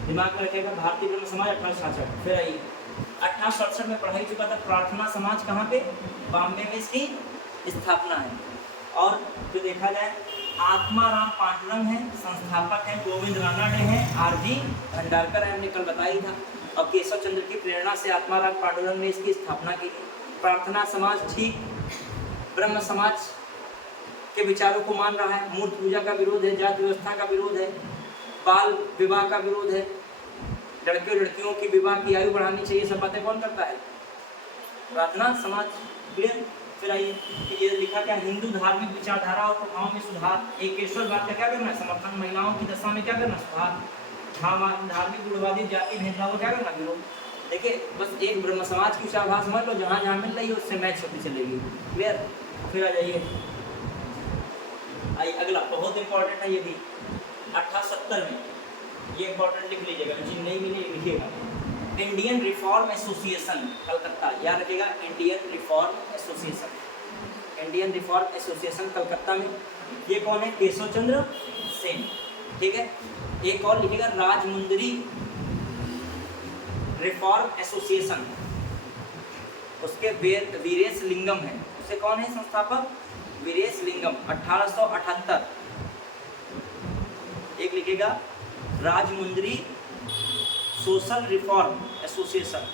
दिमाग में रखेगा। भारतीय ब्रह्म समाज 1866। फिर आइए 1867 में पढ़ाई चुका था। प्रार्थना समाज कहाँ पे, बॉम्बे में इसकी स्थापना है। और जो देखा जाए, आत्माराम पांडुरंग है संस्थापक है, गोविंद रानडे हैं, आरजी भंडारकर है, हमने कल बताया ही था। और केशव चंद्र की प्रेरणा से आत्माराम पांडुरंग ने इसकी स्थापना की थी। प्रार्थना समाज ठीक ब्रह्म समाज के विचारों को मान रहा है, मूर्ति पूजा का विरोध है, जाति व्यवस्था का विरोध है, बाल विवाह का विरोध है, लड़के और लड़कियों की विवाह की आयु बढ़ानी चाहिए, सब बातें कौन करता है, प्रार्थना समाज, क्लियर। फिर आइए, ये लिखा क्या, हिंदू धार्मिक विचारधारा और प्रभाव में सुधार। एकेश्वरवाद का क्या करना है, समर्थन। महिलाओं की दशा में क्या करना, सुधार। धार्मिक गुणवादी जाति भेदभाव क्या करना, विरोध। देखिए बस एक ब्रह्म समाज की विचारधारा समझ लो, जहाँ जहाँ मिल रही है उससे मैच होती चलेगी, क्लियर। फिर आ जाइए, आइए अगला बहुत इंपॉर्टेंट है ये भी, 1870 में, ये इंपॉर्टेंट लिख लीजिएगा, जो चीज़ नहीं मिली लिखिएगा। इंडियन रिफॉर्म एसोसिएशन कलकत्ता, याद रखिएगा, Indian reform association, Indian reform association Calcutta में। ये कौन है, केशव चंद्र सेन, ठीक है। एक और लिखिएगा, राजमुंदरी रिफॉर्म एसोसिएशन, उसके वीरेश लिंगम है, उसे कौन है संस्थापक, वीरेश लिंगम, 1878। एक लिखिएगा, Rajahmundry social reform association,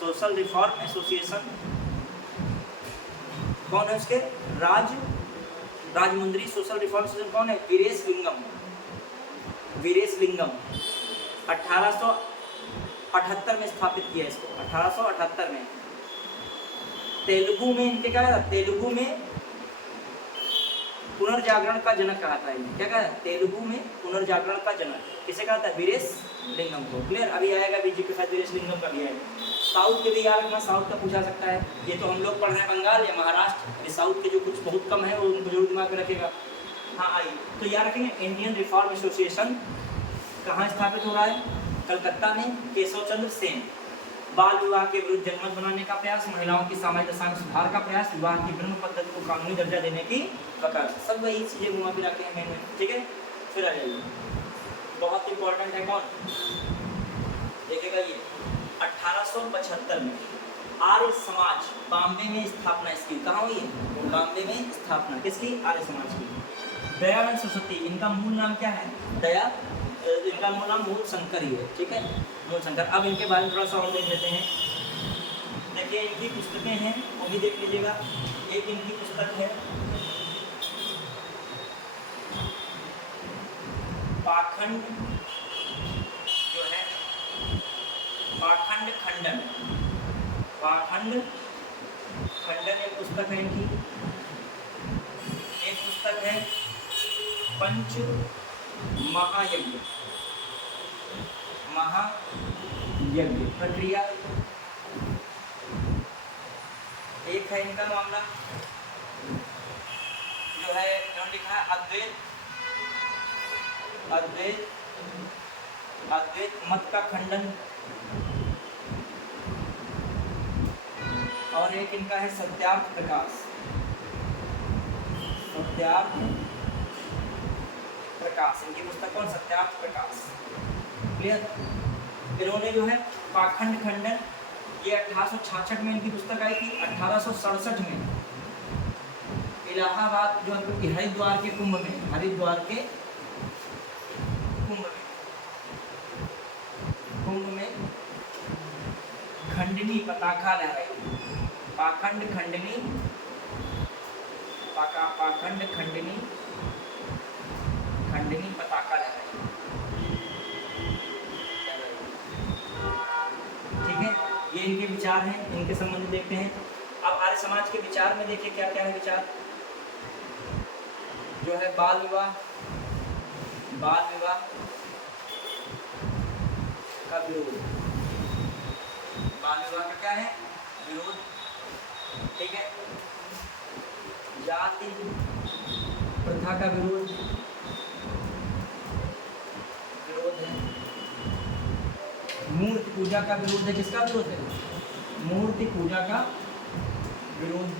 social reform association कौन है उसके, राजमुंदरी सोशल रिफॉर्म एसोसिएशन कौन है, वीरेश लिंगम, वीरेश लिंगम 1878 में स्थापित किया इसको, 1878 में। तेलुगु में इनके क्या था, तेलुगु में पुनर्जागरण का जनक कहा था, क्या कहा, तेलुगु में पुनर्जागरण का जनक किसे कहा था, वीरेश लिंगम को, क्लियर। अभी आएगा बीजी के साथ वीरेश लिंगम का भी आएगा। साउथ के भी याद रखना, साउथ का पूछा सकता है, ये तो हम लोग पढ़ रहे हैं बंगाल या महाराष्ट्र, ये साउथ के जो कुछ बहुत कम है वो उनको जरूर दिमाग में रखेगा। हाँ आइए, तो याद रखेंगे, इंडियन रिफॉर्म एसोसिएशन कहाँ स्थापित हो रहा है, कलकत्ता में, केशव चंद्र सेन। बाल विवाह के विरुद्ध जनमत बनाने का प्रयास, महिलाओं की सामाजिक दशा में सुधार का प्रयास, विवाह की ब्रह्म पद्धति को कानूनी दर्जा देने की वकालत, सब वही चीज़ें घुमा फिरा के हैं मेन, ठीक है। फिर आ जाइए, बहुत इंपॉर्टेंट है कौन, देखिएगा ये 1875 में आर्य समाज, बॉम्बे में स्थापना इसकी, कहाँ हुई है, बॉम्बे में स्थापना किसकी, आर्य समाज की। दयानंद सरस्वती, इनका मूल नाम क्या है, इनका मूल नाम मूल शंकर ही है, ठीक है, मूल शंकर। अब इनके बारे में थोड़ा सा और देख लेते हैं। देखिए इनकी पुस्तकें हैं, वो भी देख लीजिएगा। एक इनकी पुस्तक है पाखंड, जो है पाखंड खंडन, पाखंड खंडन एक पुस्तक है इनकी। एक पुस्तक है पंच महायज्ञ, महायज्ञ प्रक्रिया, एक है इनका मामला जो है इन्होंने लिखा है अद्वैत अद्वैत मत का खंडन, और एक इनका है सत्यार्थ प्रकाश। सत्यार्थ प्रकाश, इनकी पुस्तक कौन? सत्यार्थ प्रकाश। क्लियर? इन्होंने जो है पाखंड खंडन, ये 1866 में इनकी पुस्तक आई थी। 1867 में इलाहाबाद जो है हरिद्वार के कुंभ में, हरिद्वार के कुंभ में खंडनी पताका लहराई। पाखंड खंडनी, पाखंड खंडनी पताका लहराई। ठीक है, ये इनके विचार हैं, इनके संबंधित देखते हैं। अब आर्य समाज के विचार में देखिए क्या क्या है विचार। जो है बाल विवाह का विरोध। बाल विवाह का क्या है? विरोध। ठीक है, जाति प्रथा का विरोध है। मूर्ति पूजा का विरोध है। किसका विरोध है? मूर्ति पूजा का विरोध।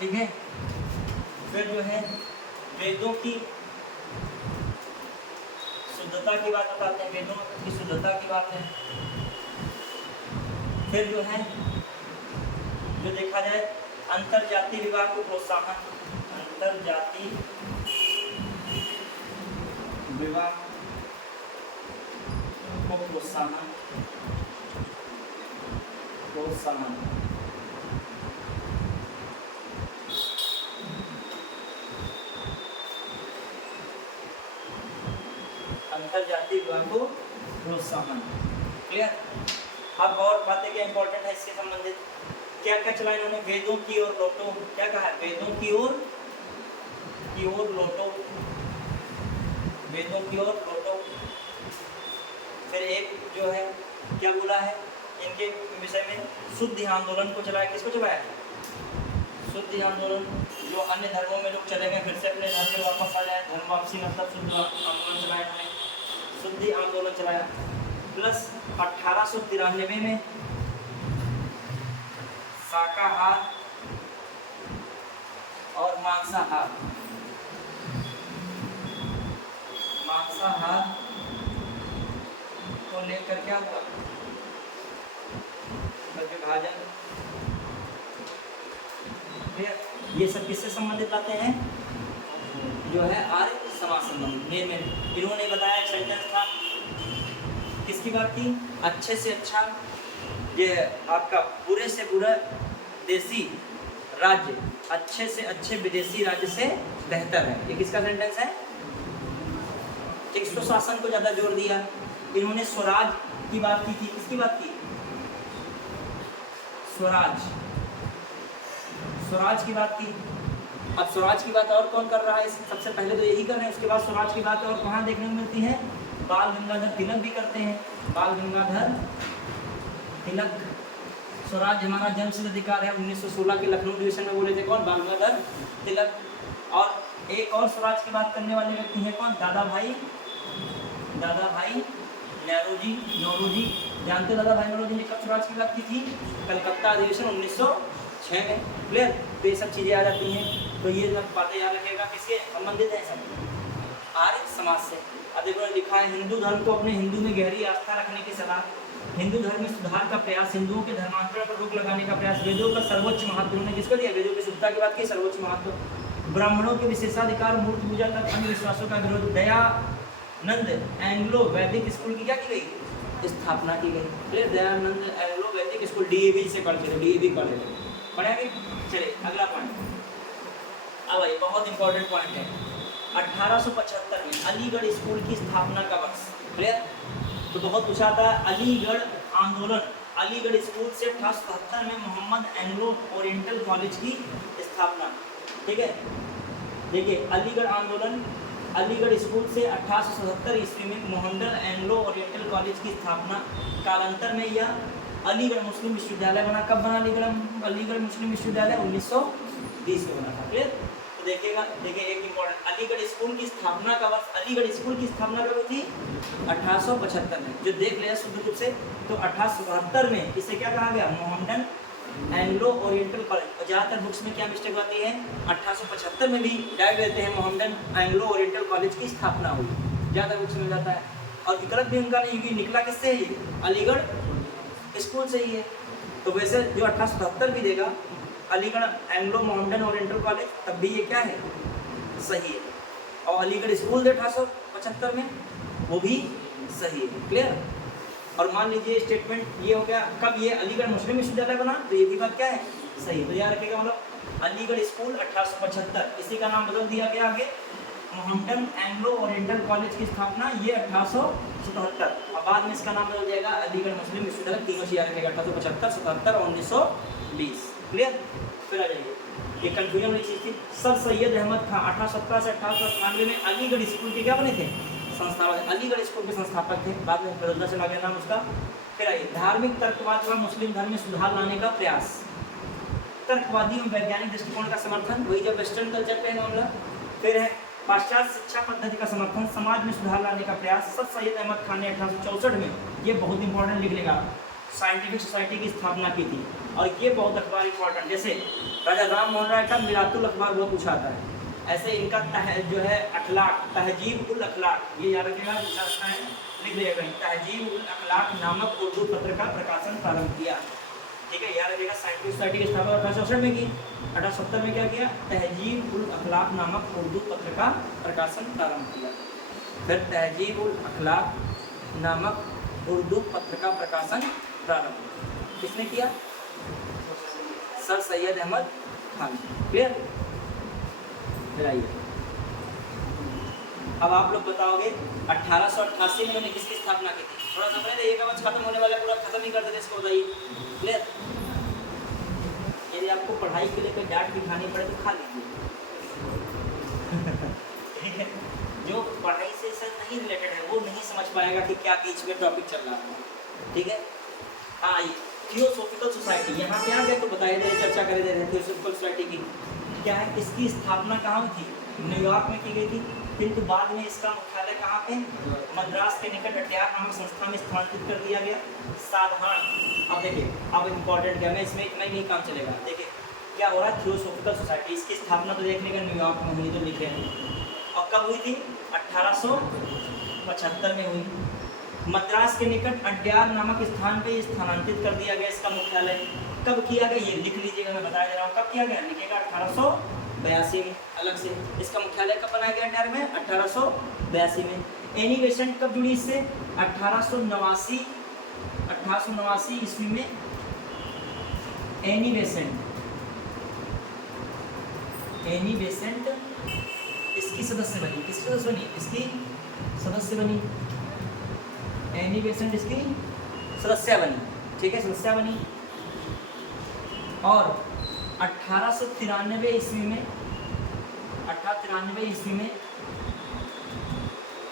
ठीक है, फिर जो है वेदों की शुद्धता की बात बताते हैं, वेदों की शुद्धता की बात है। फिर जो है जो देखा जाए अंतरजातीय विवाह को प्रोत्साहन, अंतरजातीय विवाह को प्रोत्साहन। अंतरजातीय विवाह को प्रोत्साहन। क्लियर? अब और बातें क्या इंपॉर्टेंट है इसके संबंधित, क्या क्या चला इन्होंने? वेदों की ओर लौटो। क्या कहा है? वेदों की ओर लौटो, वेदों की ओर लौटो। फिर एक जो है क्या बोला है इनके विषय में? शुद्धि आंदोलन को चलाया। किसको चलाया? शुद्धि आंदोलन। जो अन्य धर्मों में लोग चले गए फिर से अपने धर्म में वापस आ जाए, धर्म वापसी मतलब शुद्ध आंदोलन चलाया उन्होंने, शुद्धि आंदोलन चलाया। प्लस 1893 में शाकाहार और मांसाहार को लेकर क्या हुआ? विभाजन। ये सब किससे संबंधित आते हैं? जो है आर्य समाज संबंधित में इन्होंने बताया। एक सेंटेंस था, किसकी बात की? अच्छे से अच्छा, ये आपका बुरे से बुरा देसी राज्य अच्छे से अच्छे विदेशी राज्य से बेहतर है। ये किसका सेंटेंस है? एक स्वशासन को ज़्यादा जोर दिया। इन्होंने स्वराज की बात की थी। किसकी बात की? स्वराज की बात की। अब स्वराज की बात और कौन कर रहा है? सबसे पहले तो यही कर रहे हैं, उसके बाद स्वराज की बात और कहाँ देखने को मिलती है? बाल गंगाधर तिलक भी करते हैं। बाल गंगाधर तिलक। स्वराज हमारा जन्मसिद्ध अधिकार है, 1916 के लखनऊ डिवीजन में बोले थे। कौन? बाल गंगाधर तिलक। और एक और स्वराज की बात करने वाले व्यक्ति हैं कौन? दादा भाई नौरोजी। जानते हो दादा भाई नौरोजी ने कब स्वराज की बात की थी? कलकत्ता अधिवेशन 1906 में। क्लियर? तो ये सब चीज़ें आ जाती हैं, तो ये सब बातें याद रखिएगा। किसके संबंधित है? सब आर्य समाज से। अब देखो लिखा है, हिंदू धर्म को अपने हिंदू में गहरी आस्था रखने की सलाह, हिंदू धर्म में सुधार का प्रयास, हिंदुओं के धर्मांतरण पर रोक लगाने का प्रयास, वेदों का सर्वोच्च महत्व। उन्होंने किसको दिया? वेदों की शुद्धता की बात की, सर्वोच्च महत्व। ब्राह्मणों के विशेषाधिकार, मूर्ति पूजा तक अंधविश्वासों का विरोध। दयानंद एंग्लो वैदिक स्कूल की क्या की गई? स्थापना की गई। फिर दयानंद एंग्लो वैदिक स्कूल, DAV से पढ़ते थे, DAV कॉलेज पढ़ेंगे। चलिए अगला पॉइंट। अब ये बहुत इंपॉर्टेंट पॉइंट है। 1875 में अलीगढ़ स्कूल की स्थापना का वर्ष। क्लियर? तो बहुत पूछा था अलीगढ़ आंदोलन। अलीगढ़ स्कूल से 1877 में मोहम्मद एंग्लो ओरिएंटल कॉलेज की स्थापना। ठीक है, देखिए अलीगढ़ आंदोलन, अलीगढ़ स्कूल से 1877 ईस्वी में मोहम्मद एंग्लो ओरिएंटल कॉलेज की स्थापना। कालांतर में यह अलीगढ़ मुस्लिम विश्वविद्यालय बना। कब बना अलीगढ़ मुस्लिम विश्वविद्यालय? 1920 में बना था। क्लियर? तो देखिएगा, देखिए एक इम्पोर्टेंट, अलीगढ़ स्कूल की स्थापना का वर्ष, अलीगढ़ स्कूल की स्थापना कब हुई थी? 1875 में। जो देख लिया शुद्ध रूप से, तो 1877 में इसे क्या कहा गया? Mohammedan Anglo oriental college. और ज़्यादातर बुक्स में क्या मिस्टेक आती है, 1875 में भी डायरेक्ट देते हैं मोहम्मडन एंग्लो ओरिएंटल कॉलेज की स्थापना हुई, ज़्यादातर बुक्स में जाता है। और विकल्प भी उनका नहीं, क्योंकि निकला किससे है? अलीगढ़ स्कूल से ही है। तो वैसे जो 1877 भी देगा Aligarh Anglo Mohammedan oriental college, तब भी ये क्या है? सही है। और अलीगढ़ स्कूल दे 1875 में, वो भी सही है। क्लियर? और मान लीजिए स्टेटमेंट ये हो गया, कब ये अलीगढ़ मुस्लिम विश्वविद्यालय बना, तो ये भी बात क्या है? सही। तो याद रखिएगा, मतलब अलीगढ़ स्कूल 1875, इसी का नाम बदल दिया गया आगे, मोहम्मडन एंग्लो ओरिएंटल कॉलेज की स्थापना ये 1877, और बाद में इसका नाम बदल जाएगा अलीगढ़ मुस्लिम विश्वविद्यालय। तीनों चीज याद रखिएगा, 1875, 77 और 1920। क्लियर? फिर आ जाइए, ये कंफ्यूजन वाली चीज थी। सर सैयद अहमद खां 1817 से 1898 में अलीगढ़ स्कूल के क्या बने थे? संस्थापक। अलीगढ़ स्कूल के संस्थापक थे, बाद में बदलता चला गया नाम उसका। फिर आइए, धार्मिक तर्कवाद व मुस्लिम धर्म में सुधार लाने का प्रयास। तर्कवादी एवं वैज्ञानिक दृष्टिकोण का समर्थन, वही जब वेस्टर्न कल्चर पे है मामला। फिर है पाश्चात्य शिक्षा पद्धति का समर्थन, समाज में सुधार लाने का प्रयास। सर सैयद अहमद खान ने 1864 में, ये बहुत इंपॉर्टेंट लिख लेगा, साइंटिफिक सोसाइटी की स्थापना की थी। और ये बहुत अखबार इंपॉर्टेंट, जैसे राजा राम मोहन राय का मिरातुल अखबार बहुत पूछा आता है, ऐसे इनका जो है अखलाक, तहजीब उल अखलाक, ये याद रखिएगा, है लिख दिया कहीं, तहजीब उल अखलाक नामक उर्दू पत्र का प्रकाशन प्रारंभ किया। ठीक है, याद रखिएगा, साइंटिफिक सोसाइटी की स्थापना 1864 में की, 1870 में क्या किया? तहजीब उल अखलाक नामक उर्दू पत्र का प्रकाशन प्रारंभ किया। फिर तहजीब उल अखलाक नामक उर्दू पत्र का प्रकाशन प्रारंभ किसने किया? सर सैयद अहमद खान। क्लियर? आइए, अब आप लोग बताओगे 1888 में मैंने किसकी स्थापना की थी? थोड़ा सा पहले ये कवच खत्म होने वाला, पूरा खत्म ही कर देते इसको, बताइए। क्लियर? यदि आपको पढ़ाई के लिए कोई डांट भी खानी पड़े तो खा लीजिए। ठीक है, जो पढ़ाई से सर नहीं रिलेटेड है वो नहीं समझ पाएगा कि क्या बीच में टॉपिक चल रहा है। ठीक है, हाँ, थियोसॉफिकल सोसाइटी यहाँ पे आ गए तो बताए दे रहे, चर्चा करे दे रहे। थियोसॉफिकल सोसाइटी की क्या है? इसकी स्थापना कहाँ हुई थी? न्यूयॉर्क में की गई थी, किंतु बाद में इसका मुख्यालय कहाँ पे? मद्रास के निकट अड्यार नामक संस्था में स्थानांतरित कर दिया गया। साधारण, अब देखिए, अब इम्पोर्टेंट क्या है, मैं इतना ही नहीं काम चलेगा। देखिए क्या हो रहा है, थियोसॉफिकल सोसाइटी, इसकी स्थापना तो देखने का न्यूयॉर्क में हुई, तो लिखे हैं। और कब हुई थी? 1875 में हुई। मद्रास के निकट अड्यार नामक स्थान पे स्थानांतरित कर दिया गया इसका मुख्यालय। कब किया गया ये लिख लीजिएगा, मैं बता दे रहा हूँ कब किया गया, लिखिएगा 1882 में अलग से। इसका मुख्यालय कब बनाया गया अड्यार में? 1882 में। एनी बेसेंट कब जुड़ी इससे? 1889 ईस्वी में एनी बेसेंट इसकी सदस्य बनी। किसकी सदस्य बनी? इसकी सदस्य बनी। एनी बेसेंट इसकी सदस्य बनी। ठीक है, सदस्य बनी। और 1893 ईस्वी में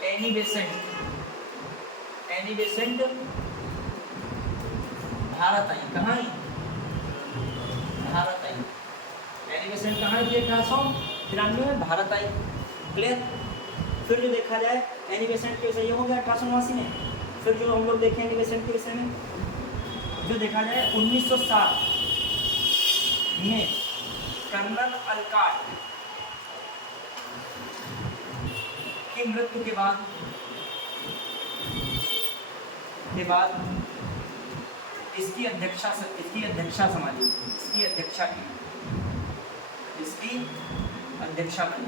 एनी बेसेंट भारत आई। कहाँ आई? भारत आई। एनी बेसेंट कहाँ आई? 1893 में भारत आई। क्लियर? फिर जो देखा जाए एनी बेसेंट के विषय हो गया 1889 में। फिर जो हम लोग देखें एनी बेसेंट के विषय में, जो देखा जाए 1907 में कर्नल अलकाट की मृत्यु के बाद इसकी अध्यक्षा बनी।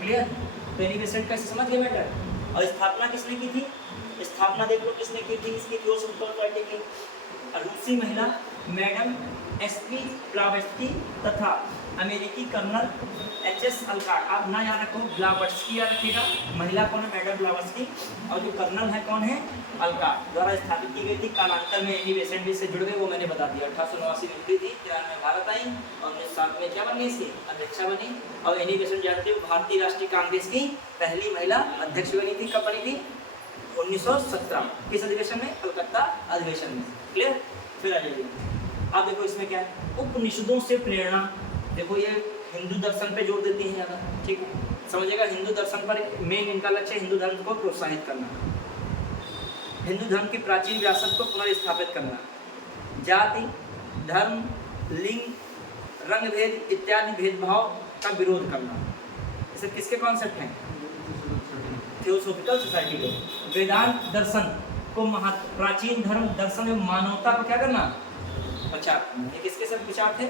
क्लियर? तो एनी बेसेंट का समझ गए मैटर। और स्थापना किसने की थी? स्थापना देख लो किसने की थी इसकी, थियोसॉफिकल सोसाइटी की। रूसी महिला मैडम एसपी ब्लावत्स्की तथा अमेरिकी कर्नल एचएस अलकाट। आप ना याद रखो, ब्लावत्स्की याद रखिएगा। महिला कौन है? Madam Blavatsky. और जो कर्नल है कौन है? अलकाट द्वारा स्थापित की गई थी। कालांतर में एनी बेसेंट भी से जुड़ गए, वो मैंने बता दिया। 1889 में हुई थी, 93 में भारत आई और 1907 में क्या बनी? इसकी अध्यक्षा बनी। और एनी बेसेंट जानते हो भारतीय राष्ट्रीय कांग्रेस की पहली महिला अध्यक्ष बनी थी। कब बनी थी? 1917। किस अधिवेशन में? कलकत्ता अधिवेशन में। क्लियर? फिर आ जाइए, आप देखो इसमें क्या है, उपनिषदों से प्रेरणा देखो ये हिंदू दर्शन पे जोर देती हैं ज़्यादा, ठीक है, समझिएगा। हिंदू दर्शन पर मेन इनका लक्ष्य है हिंदू धर्म को प्रोत्साहित करना, हिंदू धर्म की प्राचीन विरासत को पुनर्स्थापित करना, जाति, धर्म, लिंग, रंग भेद इत्यादि भेदभाव का विरोध करना। ये सब किसके कॉन्सेप्ट हैं? थियोसॉफिकल सोसाइटी के। वेदांत दर्शन को प्राचीन धर्म दर्शन एवं मानवता को क्या करना? प्रचार करना। ये किसके सब विचार थे?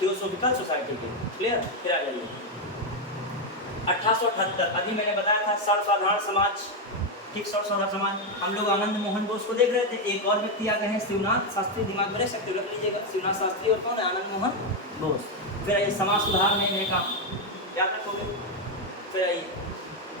थियोसॉफिकल सोसाइटी के। क्लियर? फिर आ जाइए 1878। अभी मैंने बताया था सर्वसाधारण समाज, ठीक, सर्वसाधारण समाज। हम लोग आनंद मोहन बोस को देख रहे थे। एक और व्यक्ति आ गए हैं शिवनाथ शास्त्री, दिमाग में रख सकते हो, रख लीजिएगा। शिवनाथ शास्त्री और कौन है? आनंद मोहन बोस। फिर आइए समाज सुधार में इन्हें काम याद रखोगे। फिर आइए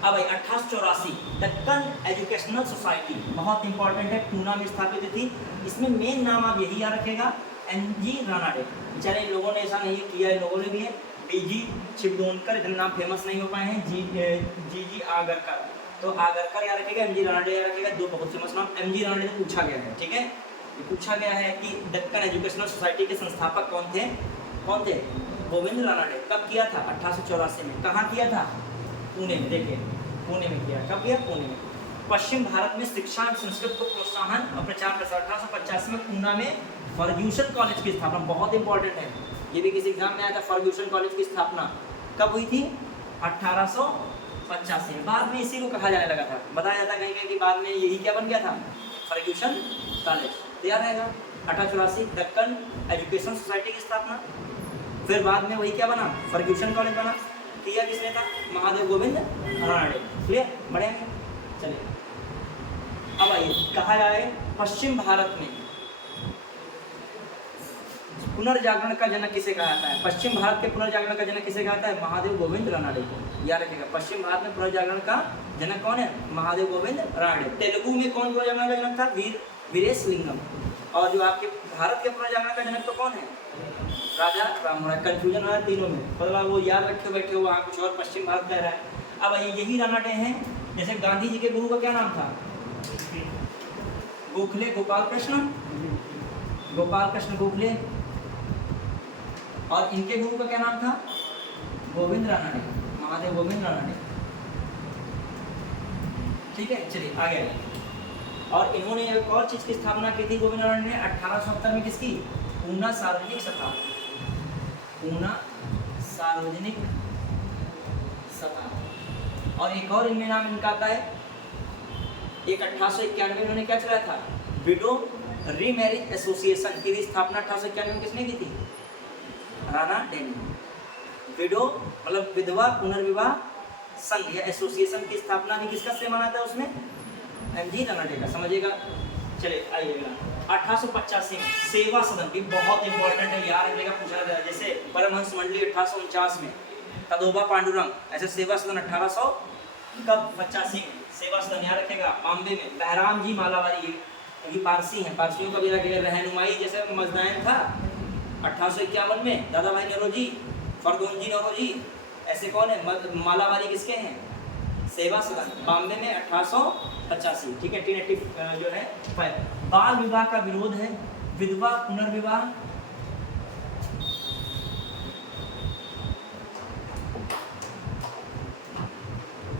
अब 1884 दक्कन एजुकेशनल सोसाइटी, बहुत इंपॉर्टेंट है, पूना में स्थापित थी। इसमें मेन नाम आप यही याद रखेगा, एमजी रानाडे। बेचारे इन लोगों ने ऐसा नहीं किया, इन लोगों ने भी है। बीजी छिबडोनकर, इतने नाम फेमस नहीं हो पाए हैं। जी आगरकर, तो आगरकर याद रखेगा, एमजी रानाडे याद रखेगा। दो बहुत फेमस नाम। एमजी रानाडे से पूछा गया है, ठीक है, ये पूछा गया है कि दक्कन एजुकेशनल सोसाइटी के संस्थापक कौन थे? कौन थे? गोविंद रानाडे। कब किया था? 1884 में। कहाँ किया था? पुणे में। देखिए पुणे में किया। कब किया? पुणे में। पश्चिम भारत में शिक्षा और संस्कृत को प्रोत्साहन और प्रचार प्रसार। 1885 में पूना में फर्ग्यूसन कॉलेज की स्थापना, बहुत इंपॉर्टेंट है, ये भी किसी एग्जाम में आया था। फर्ग्यूसन कॉलेज की स्थापना कब हुई थी? 1885 में। बाद में इसी को कहा जाने लगा था, बताया जाता कहीं कहीं कि बाद में यही क्या बन गया था? Fergusson college. तैयार रहेगा। 1884 दक्कन एजुकेशन सोसाइटी की स्थापना। फिर बाद में वही क्या बना? फर्ग्यूसन कॉलेज बना। किया किसने था? महादेव गोविंद रानाडे। क्लियर? बढ़ेंगे, चलिए अब आइए कहा जाए पश्चिम भारत में पुनर्जागरण का जनक किसे कहा जाता है? पश्चिम भारत के पुनर्जागरण का जनक किसे कहा जाता है? महादेव गोविंद रानाडे को। याद रखिएगा, पश्चिम भारत में पुनर्जागरण का जनक कौन है? महादेव गोविंद रानाडे। तेलुगु में कौन पुनर्जागरण का जनक था? वीरेश लिंगम। और जो आपके भारत के पुनर्जागरण का जनक तो कौन है? राजा राममोहन। कंफ्यूजन हो रहा है तीनों में, मतलब वो याद रखे बैठे हो, वहाँ कुछ और पश्चिम भारत कह रहा है। अब यही रानाडे हैं। जैसे गांधी जी के गुरु का क्या नाम था? गोखले, गोपाल कृष्ण गोखले। और इनके गुरु का क्या नाम था? गोविंद रानाडे, महादेव गोविंद रानाडे। ठीक है, चलिए आगे। और इन्होंने एक और चीज की स्थापना की थी गोविंद रानाडे ने 1870 में। किसकी? पूना सार्वजनिक सभा। पूना सार्वजनिक सभा। और एक और इनमें नाम इनका आता है, एक 1891 में इन्होंने क्या चलाया था? विडो रीमैरिज एसोसिएशन की स्थापना 1891 में किसने की थी? रानाडे ने। विडो मतलब विधवा पुनर्विवाह संघ या एसोसिएशन की स्थापना भी किसका से माना था? उसमें एमजी रानाडे का। समझिएगा। चलिए आइएगा 1885 में सेवा सदन की, बहुत इंपॉर्टेंट है यार, रखिएगा, पूछा जाता है। जैसे परमहंस मंडली 1849 में, तदोबा पांडुरंग, ऐसे सेवा सदन 1885 में सेवा सदन याद रखेगा। बॉम्बे में बहराम जी मालावारी, ये पारसी हैं, पारसियों का भी रखेगा। रहनुमाई जैसे मजदाइन था 1851 में, दादा भाई नौरोजी, फरदोनजी नौरोजी, ऐसे कौन है? मालावारी किसके हैं? सेवा सदन बॉम्बे में 1885। ठीक है, 1880 जो है। बाल विवाह का विरोध है, विधवा पुनर्विवाह,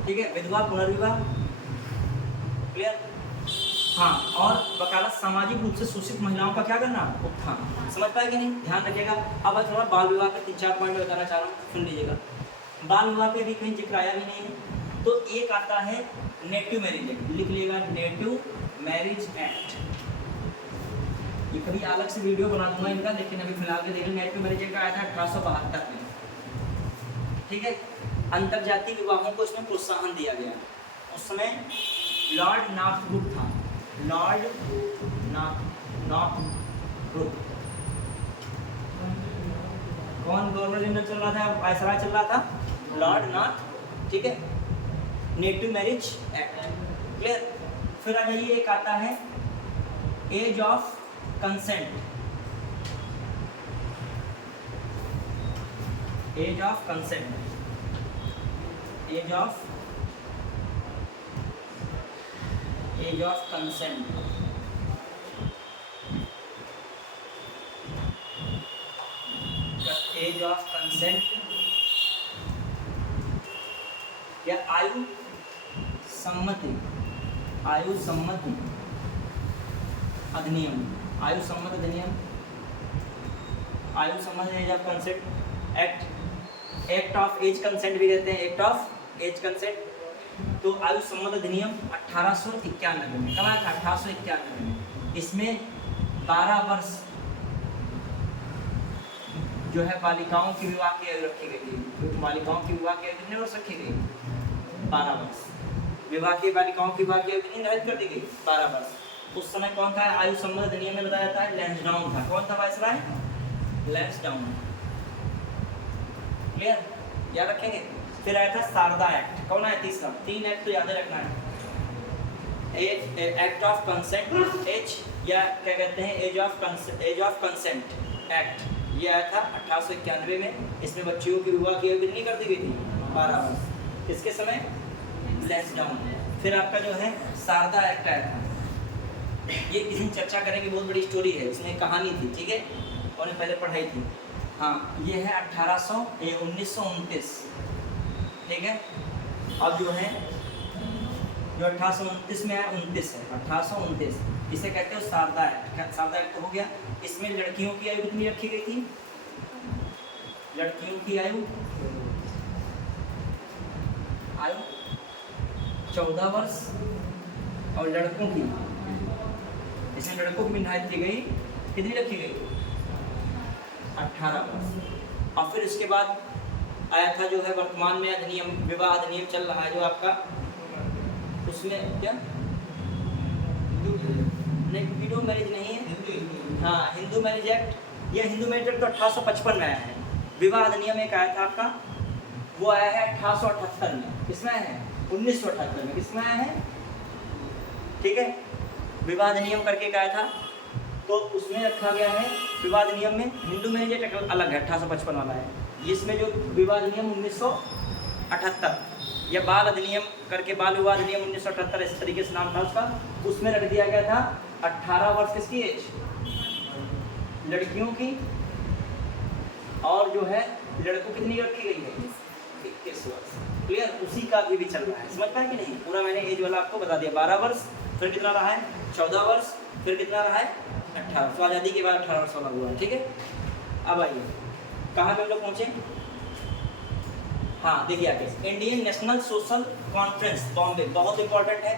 ठीक है, विधवा पुनर्विवाह। क्लियर? हाँ, और वकालत, सामाजिक रूप से शोषित महिलाओं का क्या करना? उत्थान। समझ पाए कि नहीं? ध्यान रखिएगा। अब थोड़ा बाल विवाह के 3-4 पॉइंट बताना चाह रहा हूँ, सुन लीजिएगा। बाल विवाह पे भी कहीं जिक्र आया भी नहीं है। तो एक आता है नेटिव मैरिज एक्ट, लिख लीजिएगा, नेटिव मैरिज एक्ट। ये कभी अलग से वीडियो बना दूंगा इनका, लेकिन अभी फिलहाल के देखिए नेटिव मैरिज एक्ट आया था 1872 में। ठीक है, अंतरजातीय विवाहों को इसमें प्रोत्साहन दिया गया। उस समय लॉर्ड नॉर्थब्रुक था, लॉर्ड नॉर्थब्रुक। कौन गवर्नर जनरल चल रहा था? वायसराय चल रहा था, लॉर्ड नॉर्थ। ठीक है, नेटिव मैरिज एक्ट। क्लियर? फिर आ जाइए, एक आता है age of consent. Age of consent, age of consent. Age of consent या आयु सम्मति अधिनियम, आयु सम्मत अधिनियम, आयु सम्मत age of consent act, act of age consent भी कहते हैं, एक्ट ऑफ एज कंसेंट। तो आयु सम्मत अधिनियम 1891 में, कब आया था? 1891 में। इसमें 12 वर्ष जो है बालिकाओं की विवाह की आयु रखी गई थी। बालिकाओं की विवाह की आयु कितने वर्ष रखी गई? 12 वर्ष। विवाह की बालिकाओं की विवाह की आयु कितनी निर्धारित कर दी गई? 12 वर्ष। उस समय कौन था? आयु सम्मत अधिनियम में बताया था लैंसडाउन था। कौन था वाइसराय? लैंसडाउन। क्लियर? याद रखेंगे। फिर आया था शारदा एक्ट। कौन आया? तीसरा। 3 एक्ट तो याद रखना है। एक्ट ऑफ कंसेंट एज, या क्या कहते हैं, एज ऑफ कंसेंट एक्ट, ये आया था 1891 में। इसमें बच्चियों की विवाह की आयु कितनी कर दी गई थी? 12 वर्ष। इसके समय लैंसडाउन। फिर आपका जो है शारदा एक्ट आया था। ये किसी ने चर्चा करेंगे, बहुत बड़ी स्टोरी है, इसमें कहानी थी, ठीक है, और पहले पढ़ाई थी। हाँ, ये है 1929, ठीक है। अब जो है जो 1829 में आया 29 है, 1829, इसे कहते हो शारदा एक्ट। शारदा एक्ट हो गया। इसमें लड़कियों की आयु कितनी रखी गई थी? लड़कियों की आयु 14 वर्ष, और लड़कों की, इसमें लड़कों की निर्धारित की गई, कितनी रखी गई? 18 वर्ष। और फिर इसके बाद आया था जो है वर्तमान में अधिनियम, विवाह अधिनियम चल रहा है जो आपका, उसमें क्या नहीं, विडो मैरिज नहीं है, हाँ, हिंदू मैरिज एक्ट। यह हिंदू मैरिज एक्ट तो 1855 में आया है। विवाह अधिनियम एक आया था आपका, वो आया है 1878 में। किसमें आया है? 1978 में। किसमें आया है? ठीक है, विवाह अधिनियम करके आया था, तो उसमें रखा गया है विवाह अधिनियम में। हिंदू मैरिज एक्ट अलग है, 1855 वाला है। इसमें जो विवाह अधिनियम 1978 या बाल अधिनियम करके, बाल विवाह अधिनियम 1978 इस तरीके से नाम था उसका, उसमें रख दिया गया था 18 वर्ष किसकी एज? लड़कियों की, और जो है लड़कों कितनी रखी गई है? 21 वर्ष। क्लियर? उसी का भी चल रहा है, समझ पाए कि नहीं? पूरा मैंने एज वाला आपको बता दिया। 12 वर्ष, फिर कितना रहा है? 14 वर्ष, फिर कितना रहा है? 18। तो आज़ादी के बाद 18 वर्ष वाला हुआ है, ठीक है। अब आइए, कहाँ पे हम लोग पहुँचे? हाँ, देखिए आगे, Indian national social conference Bombay, बहुत इंपॉर्टेंट है,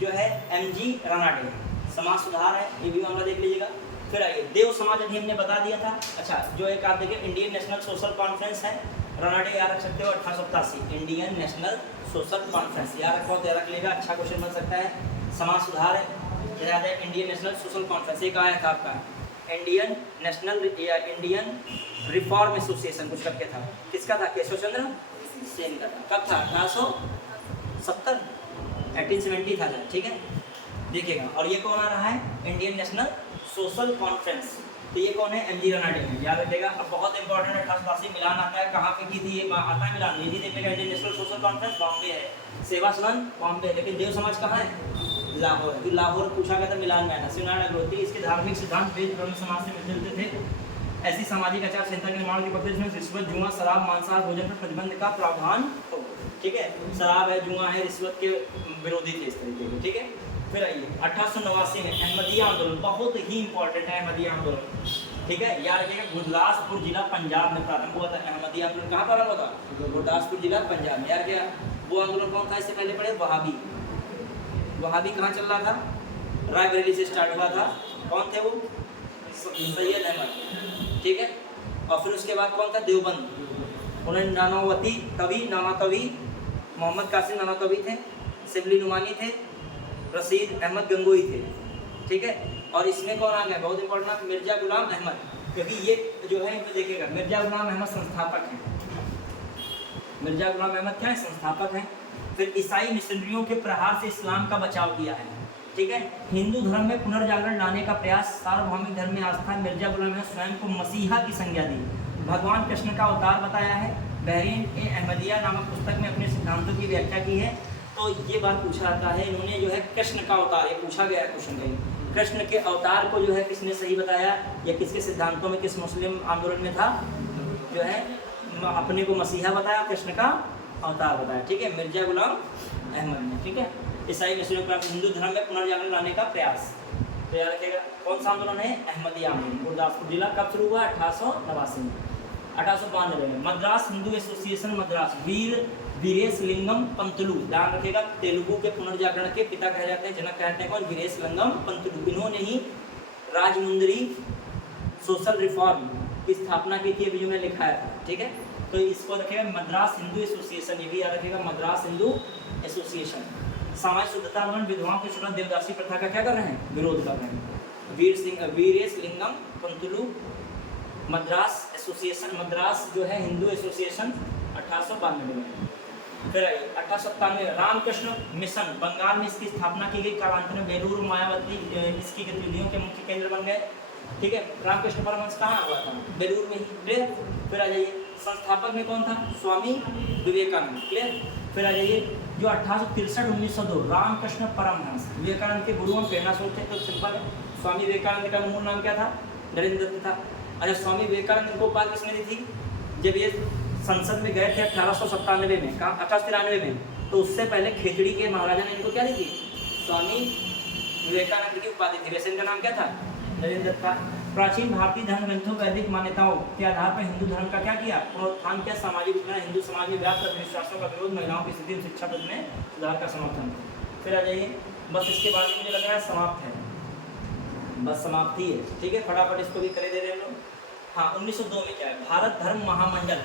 जो है MG रनाडे, समाज सुधार है, ये भी मामला देख लीजिएगा। फिर आइए, देव समाज अधिनियम ने बता दिया था। अच्छा, जो एक आप देखिए इंडियन नेशनल सोशल कॉन्फ्रेंस है, रनाडे याद रख सकते हो, 1887, इंडियन नेशनल सोशल कॉन्फ्रेंस याद रखो, तो रख लेगा, अच्छा क्वेश्चन बन सकता है। समाज सुधार है, याद है, इंडियन नेशनल सोशल कॉन्फ्रेंस एक आया था आपका, इंडियन नेशनल या इंडियन रिफॉर्म एसोसिएशन कुछ करके था। किसका था? केशव चंद्र सेन का था। कब था? 1870, 1870 था, ठीक है, देखिएगा। और ये कौन आ रहा है? इंडियन नेशनल सोशल कॉन्फ्रेंस, तो ये कौन है? MG रनाडे है, याद रखिएगा। अब बहुत इंपॉर्टेंट है, 1887 मिलान आता है, कहाँ पे की थी ये? आता है मिलान, ये भी देखिएगा। Indian national social conference Bombay है, सेवा सदन बॉम्बे, लेकिन देव समाज कहाँ है? लाहौर है। लाहौर पूछा गया था, मिलान में आया था। श्रीनारायण अग्रवाल, इसके धार्मिक सिद्धांत वेद ब्रह्म समाज से मिलते जुलते थे। ऐसी सामाजिक आचार संहिता के निर्माण की प्रक्रिया जिसमें रिश्वत, जुआ, शराब, मांसाहार भोजन पर प्रतिबंध का प्रावधान हो, ठीक है। शराब है, जुआ है, रिश्वत के विरोधी थे इस तरीके के, ठीक है। फिर आइए 1889 में अहमदिया आंदोलन, बहुत ही इंपॉर्टेंट है अहमदिया आंदोलन, ठीक है, याद रखिएगा। गुरदासपुर जिला पंजाब में प्रारंभ हुआ था अहमदिया आंदोलन। कहाँ प्रारंभ हुआ था? गुरदासपुर जिला पंजाब में। यार क्या वो आंदोलन कौन था? इससे पहले पढ़े, वहाबी। वहाबी कहाँ चल रहा था? रायबरेली से स्टार्ट हुआ था। कौन थे वो? सैयद अहमद, ठीक है। और फिर उसके बाद कौन था? देवबंद। उन्होंने नानातवी मोहम्मद कासिम नानातवी थे, शिबली नुमानी थे, रशीद अहमद गंगोई थे, ठीक है। और इसमें कौन आ गया? बहुत इंपॉर्टेंट, मिर्जा गुलाम अहमद, क्योंकि ये जो है देखिएगा, मिर्जा गुलाम अहमद संस्थापक हैं। मिर्जा गुलाम अहमद क्या है? संस्थापक हैं। फिर ईसाई मिशनरियों के प्रहार से इस्लाम का बचाव किया है, ठीक है। हिंदू धर्म में पुनर्जागरण लाने का प्रयास, सार्वभौमिक धर्म में आस्था, मिर्जा गुलाम अहमद स्वयं को मसीहा की संज्ञा दी, भगवान कृष्ण का अवतार बताया है। बहरीन ए अहमदिया नामक पुस्तक में अपने सिद्धांतों की व्याख्या की है। तो ये बात पूछा जाता है, इन्होंने जो है कृष्ण का अवतार, ये पूछा गया है क्वेश्चन में, कृष्ण के अवतार को जो है किसने सही बताया, या किसके सिद्धांतों में, किस मुस्लिम आंदोलन में था? जो है अपने को मसीहा बताया, कृष्ण का अवतार बताया, ठीक है, मिर्जा गुलाम अहमद ने, ठीक है। ईसाई मिशनरी क्रांति, हिंदू धर्म में पुनर्जागरण लाने का प्रयास, तो याद रखिएगा कौन सा आंदोलन है, अहमदिया आंदोलन, गुरदासपुर जिला, कब शुरू हुआ, 1889 में, 1892 में। मद्रास हिंदू एसोसिएशन मद्रास, वीरेश लिंगम पंतलू, ध्यान रखिएगा तेलुगु के पुनर्जागरण के पिता कहे जाते हैं, जनक कहते हैं कौन, वीरेश लिंगम पंतलू। इन्होंने ही राजमुंदरी सोशल रिफॉर्म की स्थापना की थी, अभी जो मैंने लिखा है, ठीक है। तो इसको रखिएगा मद्रास हिंदू एसोसिएशन, ये भी याद रखिएगा मद्रास हिंदू एसोसिएशन। सामाजिक शुद्धता आंदोलन, विधवाओं के खिलाफ देवदासी प्रथा का क्या कर रहे हैं, विरोध कर रहे हैं। वीरेश लिंगम पंतुलू, मद्रास एसोसिएशन, मद्रास जो है हिंदू एसोसिएशन 1892 में। फिर आइए 1897 रामकृष्ण मिशन, बंगाल में इसकी स्थापना की गई, कालांतर में बेलूर मायावती इसकी गतिविधियों के मुख्य केंद्र बन गए, ठीक है। रामकृष्ण परमहंस कहाँ हुआ था, बेलूर में ही, क्लियर। फिर आ जाइए संस्थापक में कौन था, स्वामी विवेकानंद, क्लियर। फिर आ जाइए जो 1863-1902 रामकृष्ण परमहंस, विवेकानंद के गुरु और प्रेरणा स्रोत थे, तो सिंपल है, स्वामी विवेकानंद का मूल नाम क्या था, नरेंद्र दत्त था। अच्छा, स्वामी विवेकानंद को उपाधि किसने दी थी, जब ये संसद में गए थे 1897 में, कहाँ 1893 में, तो उससे पहले खेतड़ी के महाराजा ने इनको क्या दी थी, स्वामी विवेकानंद की उपाधि थी। वैसे इनका नाम क्या था, नरेंद्र दत्त था। प्राचीन भारतीय धर्म ग्रंथों, वैदिक मान्यताओं के आधार पर हिंदू धर्म का क्या किया, प्रोत्थान किया, सामाजिक विज्ञान, हिंदू समाज में व्याप्त अंधविश्वासों का विरोध, महिलाओं की स्थिति और शिक्षा पद में सुधार का समर्थन। फिर आ जाइए, बस इसके बाद मुझे लग रहा है समाप्त है, बस समाप्ति है, ठीक है, फटाफट इसको भी करे दे रहे हैं लोग। हाँ, 1902 में क्या है, भारत धर्म महामंडल,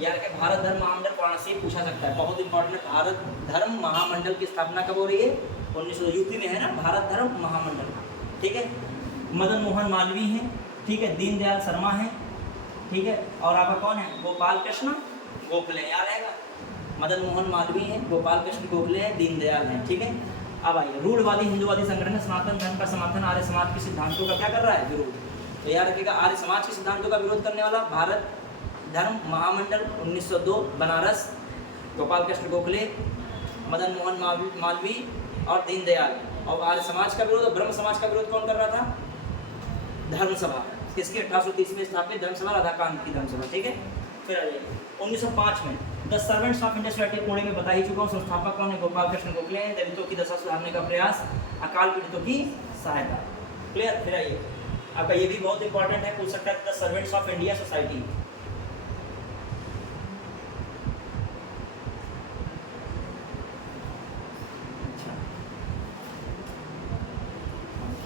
यार कि भारत धर्म महामंडल पढ़ने से पूछा सकता है, बहुत इंपॉर्टेंट है। भारत धर्म महामंडल की स्थापना कब हो रही है, 1902, यूपी में है ना भारत धर्म महामंडल, ठीक है। मदन मोहन मालवीय हैं, ठीक है, दीनदयाल शर्मा हैं, ठीक है, और आपका कौन है, गोपाल कृष्ण गोखले, याद रहेगा, मदन मोहन मालवीय हैं, गोपाल कृष्ण गोखले हैं, दीनदयाल हैं, ठीक है। अब आइए, रूढ़वादी हिंदुवादी संगठन सनातन धर्म का समर्थन, आर्य समाज के सिद्धांतों का क्या कर रहा है, विरोध। तो याद रखिएगा आर्य समाज के सिद्धांतों का विरोध करने वाला भारत धर्म महामंडल 1902 बनारस, गोपाल कृष्ण गोखले, मदन मोहन मालवीय और दीनदयाल। और आर्य समाज का विरोध, ब्रह्म समाज का विरोध कौन कर रहा था, धर्मसभा, किसकी 1830 में स्थापित धर्मसभा, राधाकांत की धर्मसभा, ठीक है। फिर आ जाइए 1905 में the servants of India society, Pune में बता ही चुका हूँ, संस्थापक कौन है, गोपाल कृष्ण गोखले हैं। दलितों की दशा सुधारने का प्रयास, अकाल पीड़ितों की सहायता, क्लियर। फिर आइए आपका ये भी बहुत इंपॉर्टेंट है, पूछ सकता है, the servants of India society,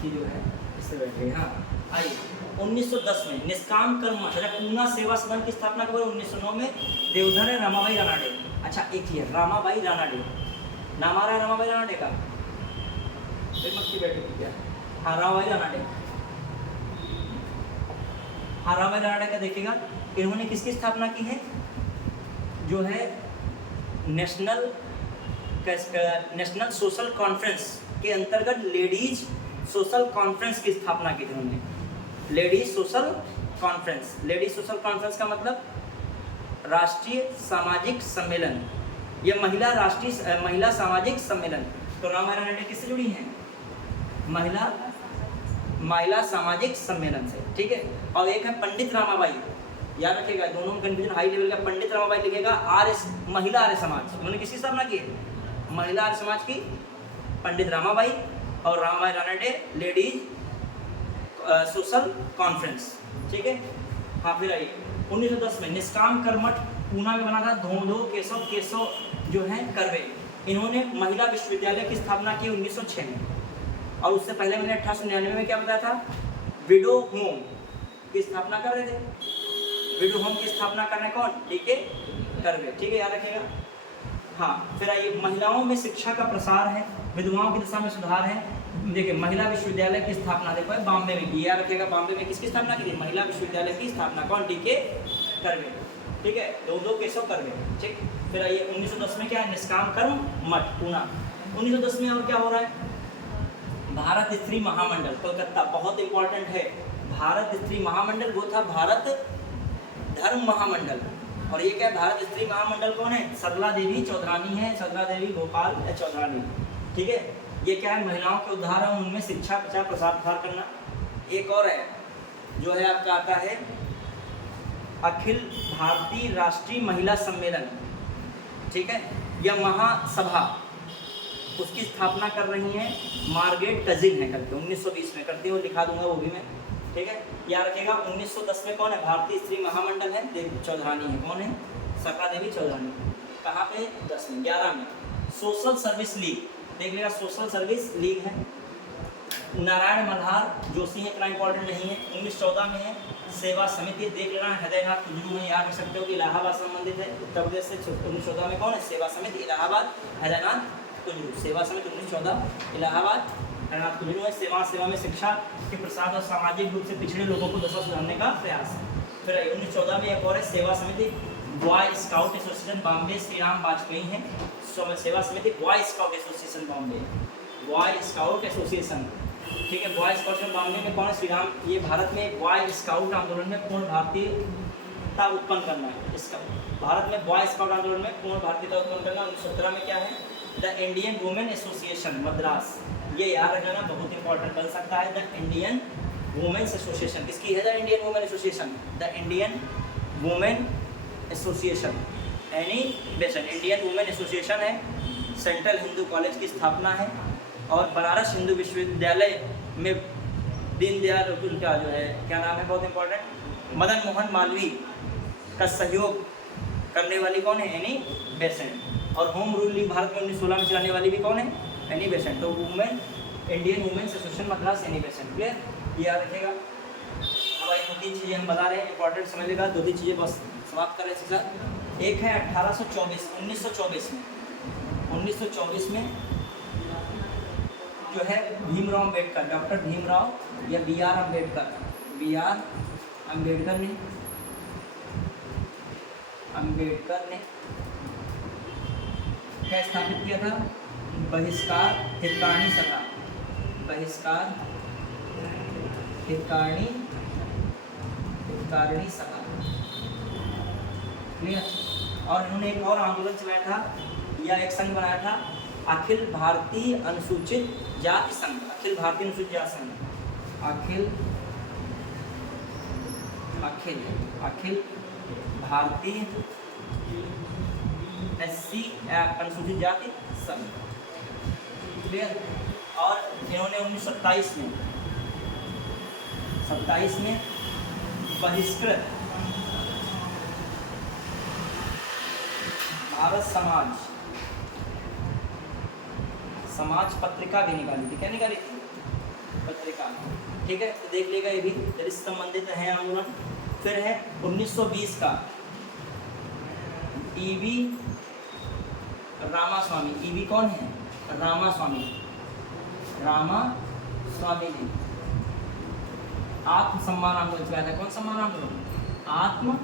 जो है इससे बैठे। हाँ, आइए 1910 में निष्काम कर्म मठ, पूना सेवा सदन की स्थापना कब हुई, 1909 में, देवधर है रामाबाई रानाडे। अच्छा, एक ही है रामाबाई रानाडे, नाम आ रहा है रामाबाई रानाडे का, मक्खी बैठी थी क्या, हाँ रामाबाई रानाडे, हाँ रामाबाई रानाडे का देखिएगा, इन्होंने किसकी स्थापना की है, जो है नेशनल सोशल कॉन्फ्रेंस के अंतर्गत लेडीज सोशल कॉन्फ्रेंस की स्थापना की थी उन्होंने, ladies social conference. Ladies social conference का मतलब राष्ट्रीय सामाजिक सम्मेलन, यह महिला सामाजिक सम्मेलन। तो रामाबाई रानाडे किससे जुड़ी हैं, महिला सामाजिक सम्मेलन से, ठीक है। और एक है पंडित रामाबाई, याद रखिएगा, दोनों में कंफ्यूजन हाई लेवल का, पंडित रामाबाई लिखेगा महिला आर्य समाज, उन्होंने किसकी स्थापना की है, महिला आर्य समाज की, पंडित रामाबाई, और Ramabai Ranade ladies social conference, ठीक है। हाँ, फिर आइए 1910 में निष्काम कर्म मठ पूना में बना था, धोमधो केशव जो है कर्वे, इन्होंने महिला विश्वविद्यालय की स्थापना की 1906 में। और उससे पहले मैंने 1899 में क्या बताया था, विडो होम की स्थापना कर रहे थे, विडो होम की स्थापना करने कौन, डीके कर्वे, ठीक है, याद रखिएगा। हाँ, फिर आइए महिलाओं में शिक्षा का प्रसार है, विधवाओं की दशा में सुधार है। देखिए महिला विश्वविद्यालय की स्थापना देखो है बॉम्बे में की, याद रखिएगा, बॉम्बे में किसकी स्थापना की थी, महिला विश्वविद्यालय की स्थापना कौन, डीके कर्वे, ठीक है, दो केशव कर्वे, ठीक। फिर आइए 1910 में क्या है, निष्काम कर्म मठ पूना। 1910 में और क्या हो रहा है, भारत स्त्री महामंडल कोलकाता, बहुत इंपॉर्टेंट है, भारत स्त्री महामंडल, वो था भारत धर्म महामंडल। और ये क्या, भारत स्त्री महामंडल कौन है, सरला देवी चौधरानी है, सरला देवी गोपाल चौधरानी, ठीक है। ये क्या है, महिलाओं के उद्धार और उनमें शिक्षा प्रचार प्रसार करना। एक और है जो है आपका आता है अखिल भारतीय राष्ट्रीय महिला सम्मेलन, ठीक है, या महासभा, उसकी स्थापना कर रही हैं मार्गरेट कजिन है करके, 1920 में करती है, वो लिखा दूंगा वो भी मैं, ठीक है। याद रखिएगा 1910 में कौन है, भारतीय स्त्री महामंडल है, देवी चौधरानी है, कौन है, सखा देवी चौधरानी। कहाँ पे, 10 में। 11 में सोशल सर्विस लीग, देख लेगा सोशल सर्विस लीग है। नारायण मल्हार जोशी है, इतना इंपॉर्टेंट नहीं है। 1914 में है सेवा समिति, देख लेना, हृदयनाथ कुंजरू है, याद रख सकते हो कि इलाहाबाद संबंधित है, उत्तर प्रदेश से। 1914 में कौन है, सेवा समिति इलाहाबाद, हृदयनाथ कुंजरू। सेवा समिति 1914 इलाहाबाद, हृदयनाथ कुंजरू है। सेवा में शिक्षा के प्रसार और सामाजिक रूप से पिछड़े लोगों को दशा सुधारने का प्रयास है। फिर 1914 में एक और है सेवा समिति boy scout association Bombay, Shri Ram Vajpayee है। सेवा समिति boy scout association Bombay, boy scout association, ठीक है। बॉय स्काउट बॉम्बे में कौन है, श्री राम। ये भारत में बॉय स्काउट आंदोलन में पूर्ण भारतीयता उत्पन्न करना है, इसका भारत में बॉय स्काउट आंदोलन में पूर्ण भारतीयता उत्पन्न करना। 1917 में क्या है, the Indian women association Madras, ये याद रखना बहुत इंपॉर्टेंट बन सकता है। द इंडियन वुमेन्स एसोसिएशन किसकी है, the Indian women association, the Indian women association, any बेसन इंडियन वुमेन एसोसिएशन है। सेंट्रल हिंदू कॉलेज की स्थापना है और बनारस हिंदू विश्वविद्यालय में दीनदयाल का जो है क्या नाम है, बहुत इंपॉर्टेंट, मदन मोहन मालवीय का सहयोग करने वाली कौन है, एनी बेसेंट। और होम रूल लीग भारत में 1916 में चलाने वाली भी कौन है, एनी बेसेंट। तो women Indian women's association Madras, Annie Besant, clear, ये याद रखिएगा। अब भाई 2-3 चीज़ें हम बता रहे हैं इंपॉर्टेंट समझिएगा, 2-3 चीज़ें बस समाप्त करें इसके साथ। एक है 1824, 1924 में जो है भीमराव अम्बेडकर, डॉक्टर भीमराव या बी आर अम्बेडकर ने क्या स्थापित किया था, बहिष्कार हितकारिणी सभा, हितकारिणी सभा, क्लियर। और इन्होंने एक और आंदोलन चलाया था या एक संघ बनाया था, अखिल भारतीय अनुसूचित जाति संघ, अखिल भारतीय अनुसूचित जाति संघ, अखिल भारतीय SC अनुसूचित जाति संघ, क्लियर। और इन्होंने 1927 में बहिष्कृत भारत समाज पत्रिका भी निकाली थी, क्या निकाली थी, पत्रिका, ठीक है। तो देख लेगा ये भी इससे संबंधित है आंदोलन। फिर है 1920 का EV रामास्वामी, EV कौन है, रामास्वामी जी आत्म सम्मान आंदोलन चलाया था। कौन सम्मान आंदोलन, आत्म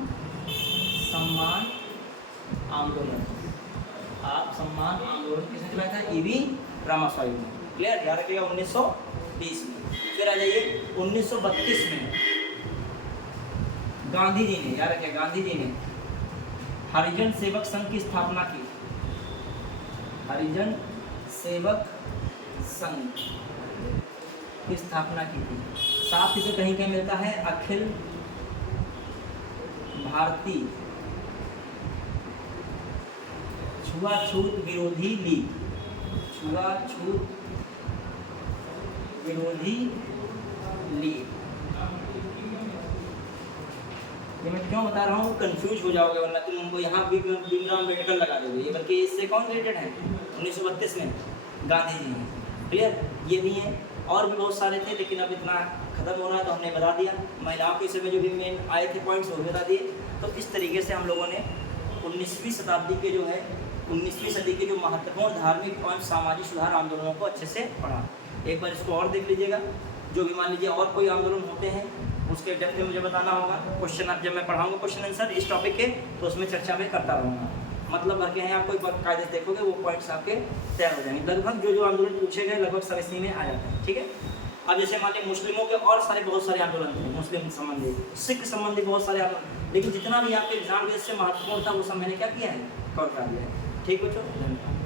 सम्मान आंदोलन किसने चलाया था, EV रामास्वामी ने, क्लियर, याद रखिएगा 1920 में। फिर आ जाइए 1932 में गांधी जी ने, याद रखिए गांधी जी ने हरिजन सेवक संघ की स्थापना की, हरिजन सेवक संघ की स्थापना की थी। साथ ही से कहीं कहीं मिलता है अखिल भारतीय छुआछूत विरोधी लीग, छुआछूत विरोधी लीग। ये मैं क्यों बता रहा हूँ, कंफ्यूज हो जाओगे वरना तुम हमको यहाँ भीमराव अम्बेडकर लगा दोगे, ये बल्कि इससे कौन रिलेटेड है, 1932 में गांधी जी हैं, क्लियर। ये भी हैं और भी बहुत सारे थे, लेकिन अब इतना खत्म हो रहा है तो हमने बता दिया। महिलाओं के विषय में जो भी मेन आए थे पॉइंट्स वो भी बता दिए। तो इस तरीके से हम लोगों ने 19वीं शताब्दी के जो है 19वीं सदी के जो महत्वपूर्ण धार्मिक एवं सामाजिक सुधार आंदोलनों को अच्छे से पढ़ा। एक बार इसको और देख लीजिएगा, जो भी मान लीजिए और कोई आंदोलन होते हैं उसके डेप्थ में मुझे बताना होगा। क्वेश्चन जब मैं पढ़ाऊंगा क्वेश्चन आंसर इस टॉपिक के, तो उसमें चर्चा में करता रहूँगा। मतलब भर के हैं, आपको एक बार कायदे से देखोगे वो पॉइंट्स आपके तैयार हो जाएंगे। लगभग जो आंदोलन पूछे गए लगभग सब इसी में आ जाते हैं, ठीक है। अब जैसे मान लीजिए मुस्लिमों के और सारे बहुत सारे आंदोलन थे, मुस्लिम संबंधी, सिख संबंधी बहुत सारे आंदोलन, लेकिन जितना भी आपके एग्जाम बेस से महत्वपूर्ण था वो सब मैंने क्या किया है, कवर कर दिया है। ठीक बच्चों, धन्यवाद।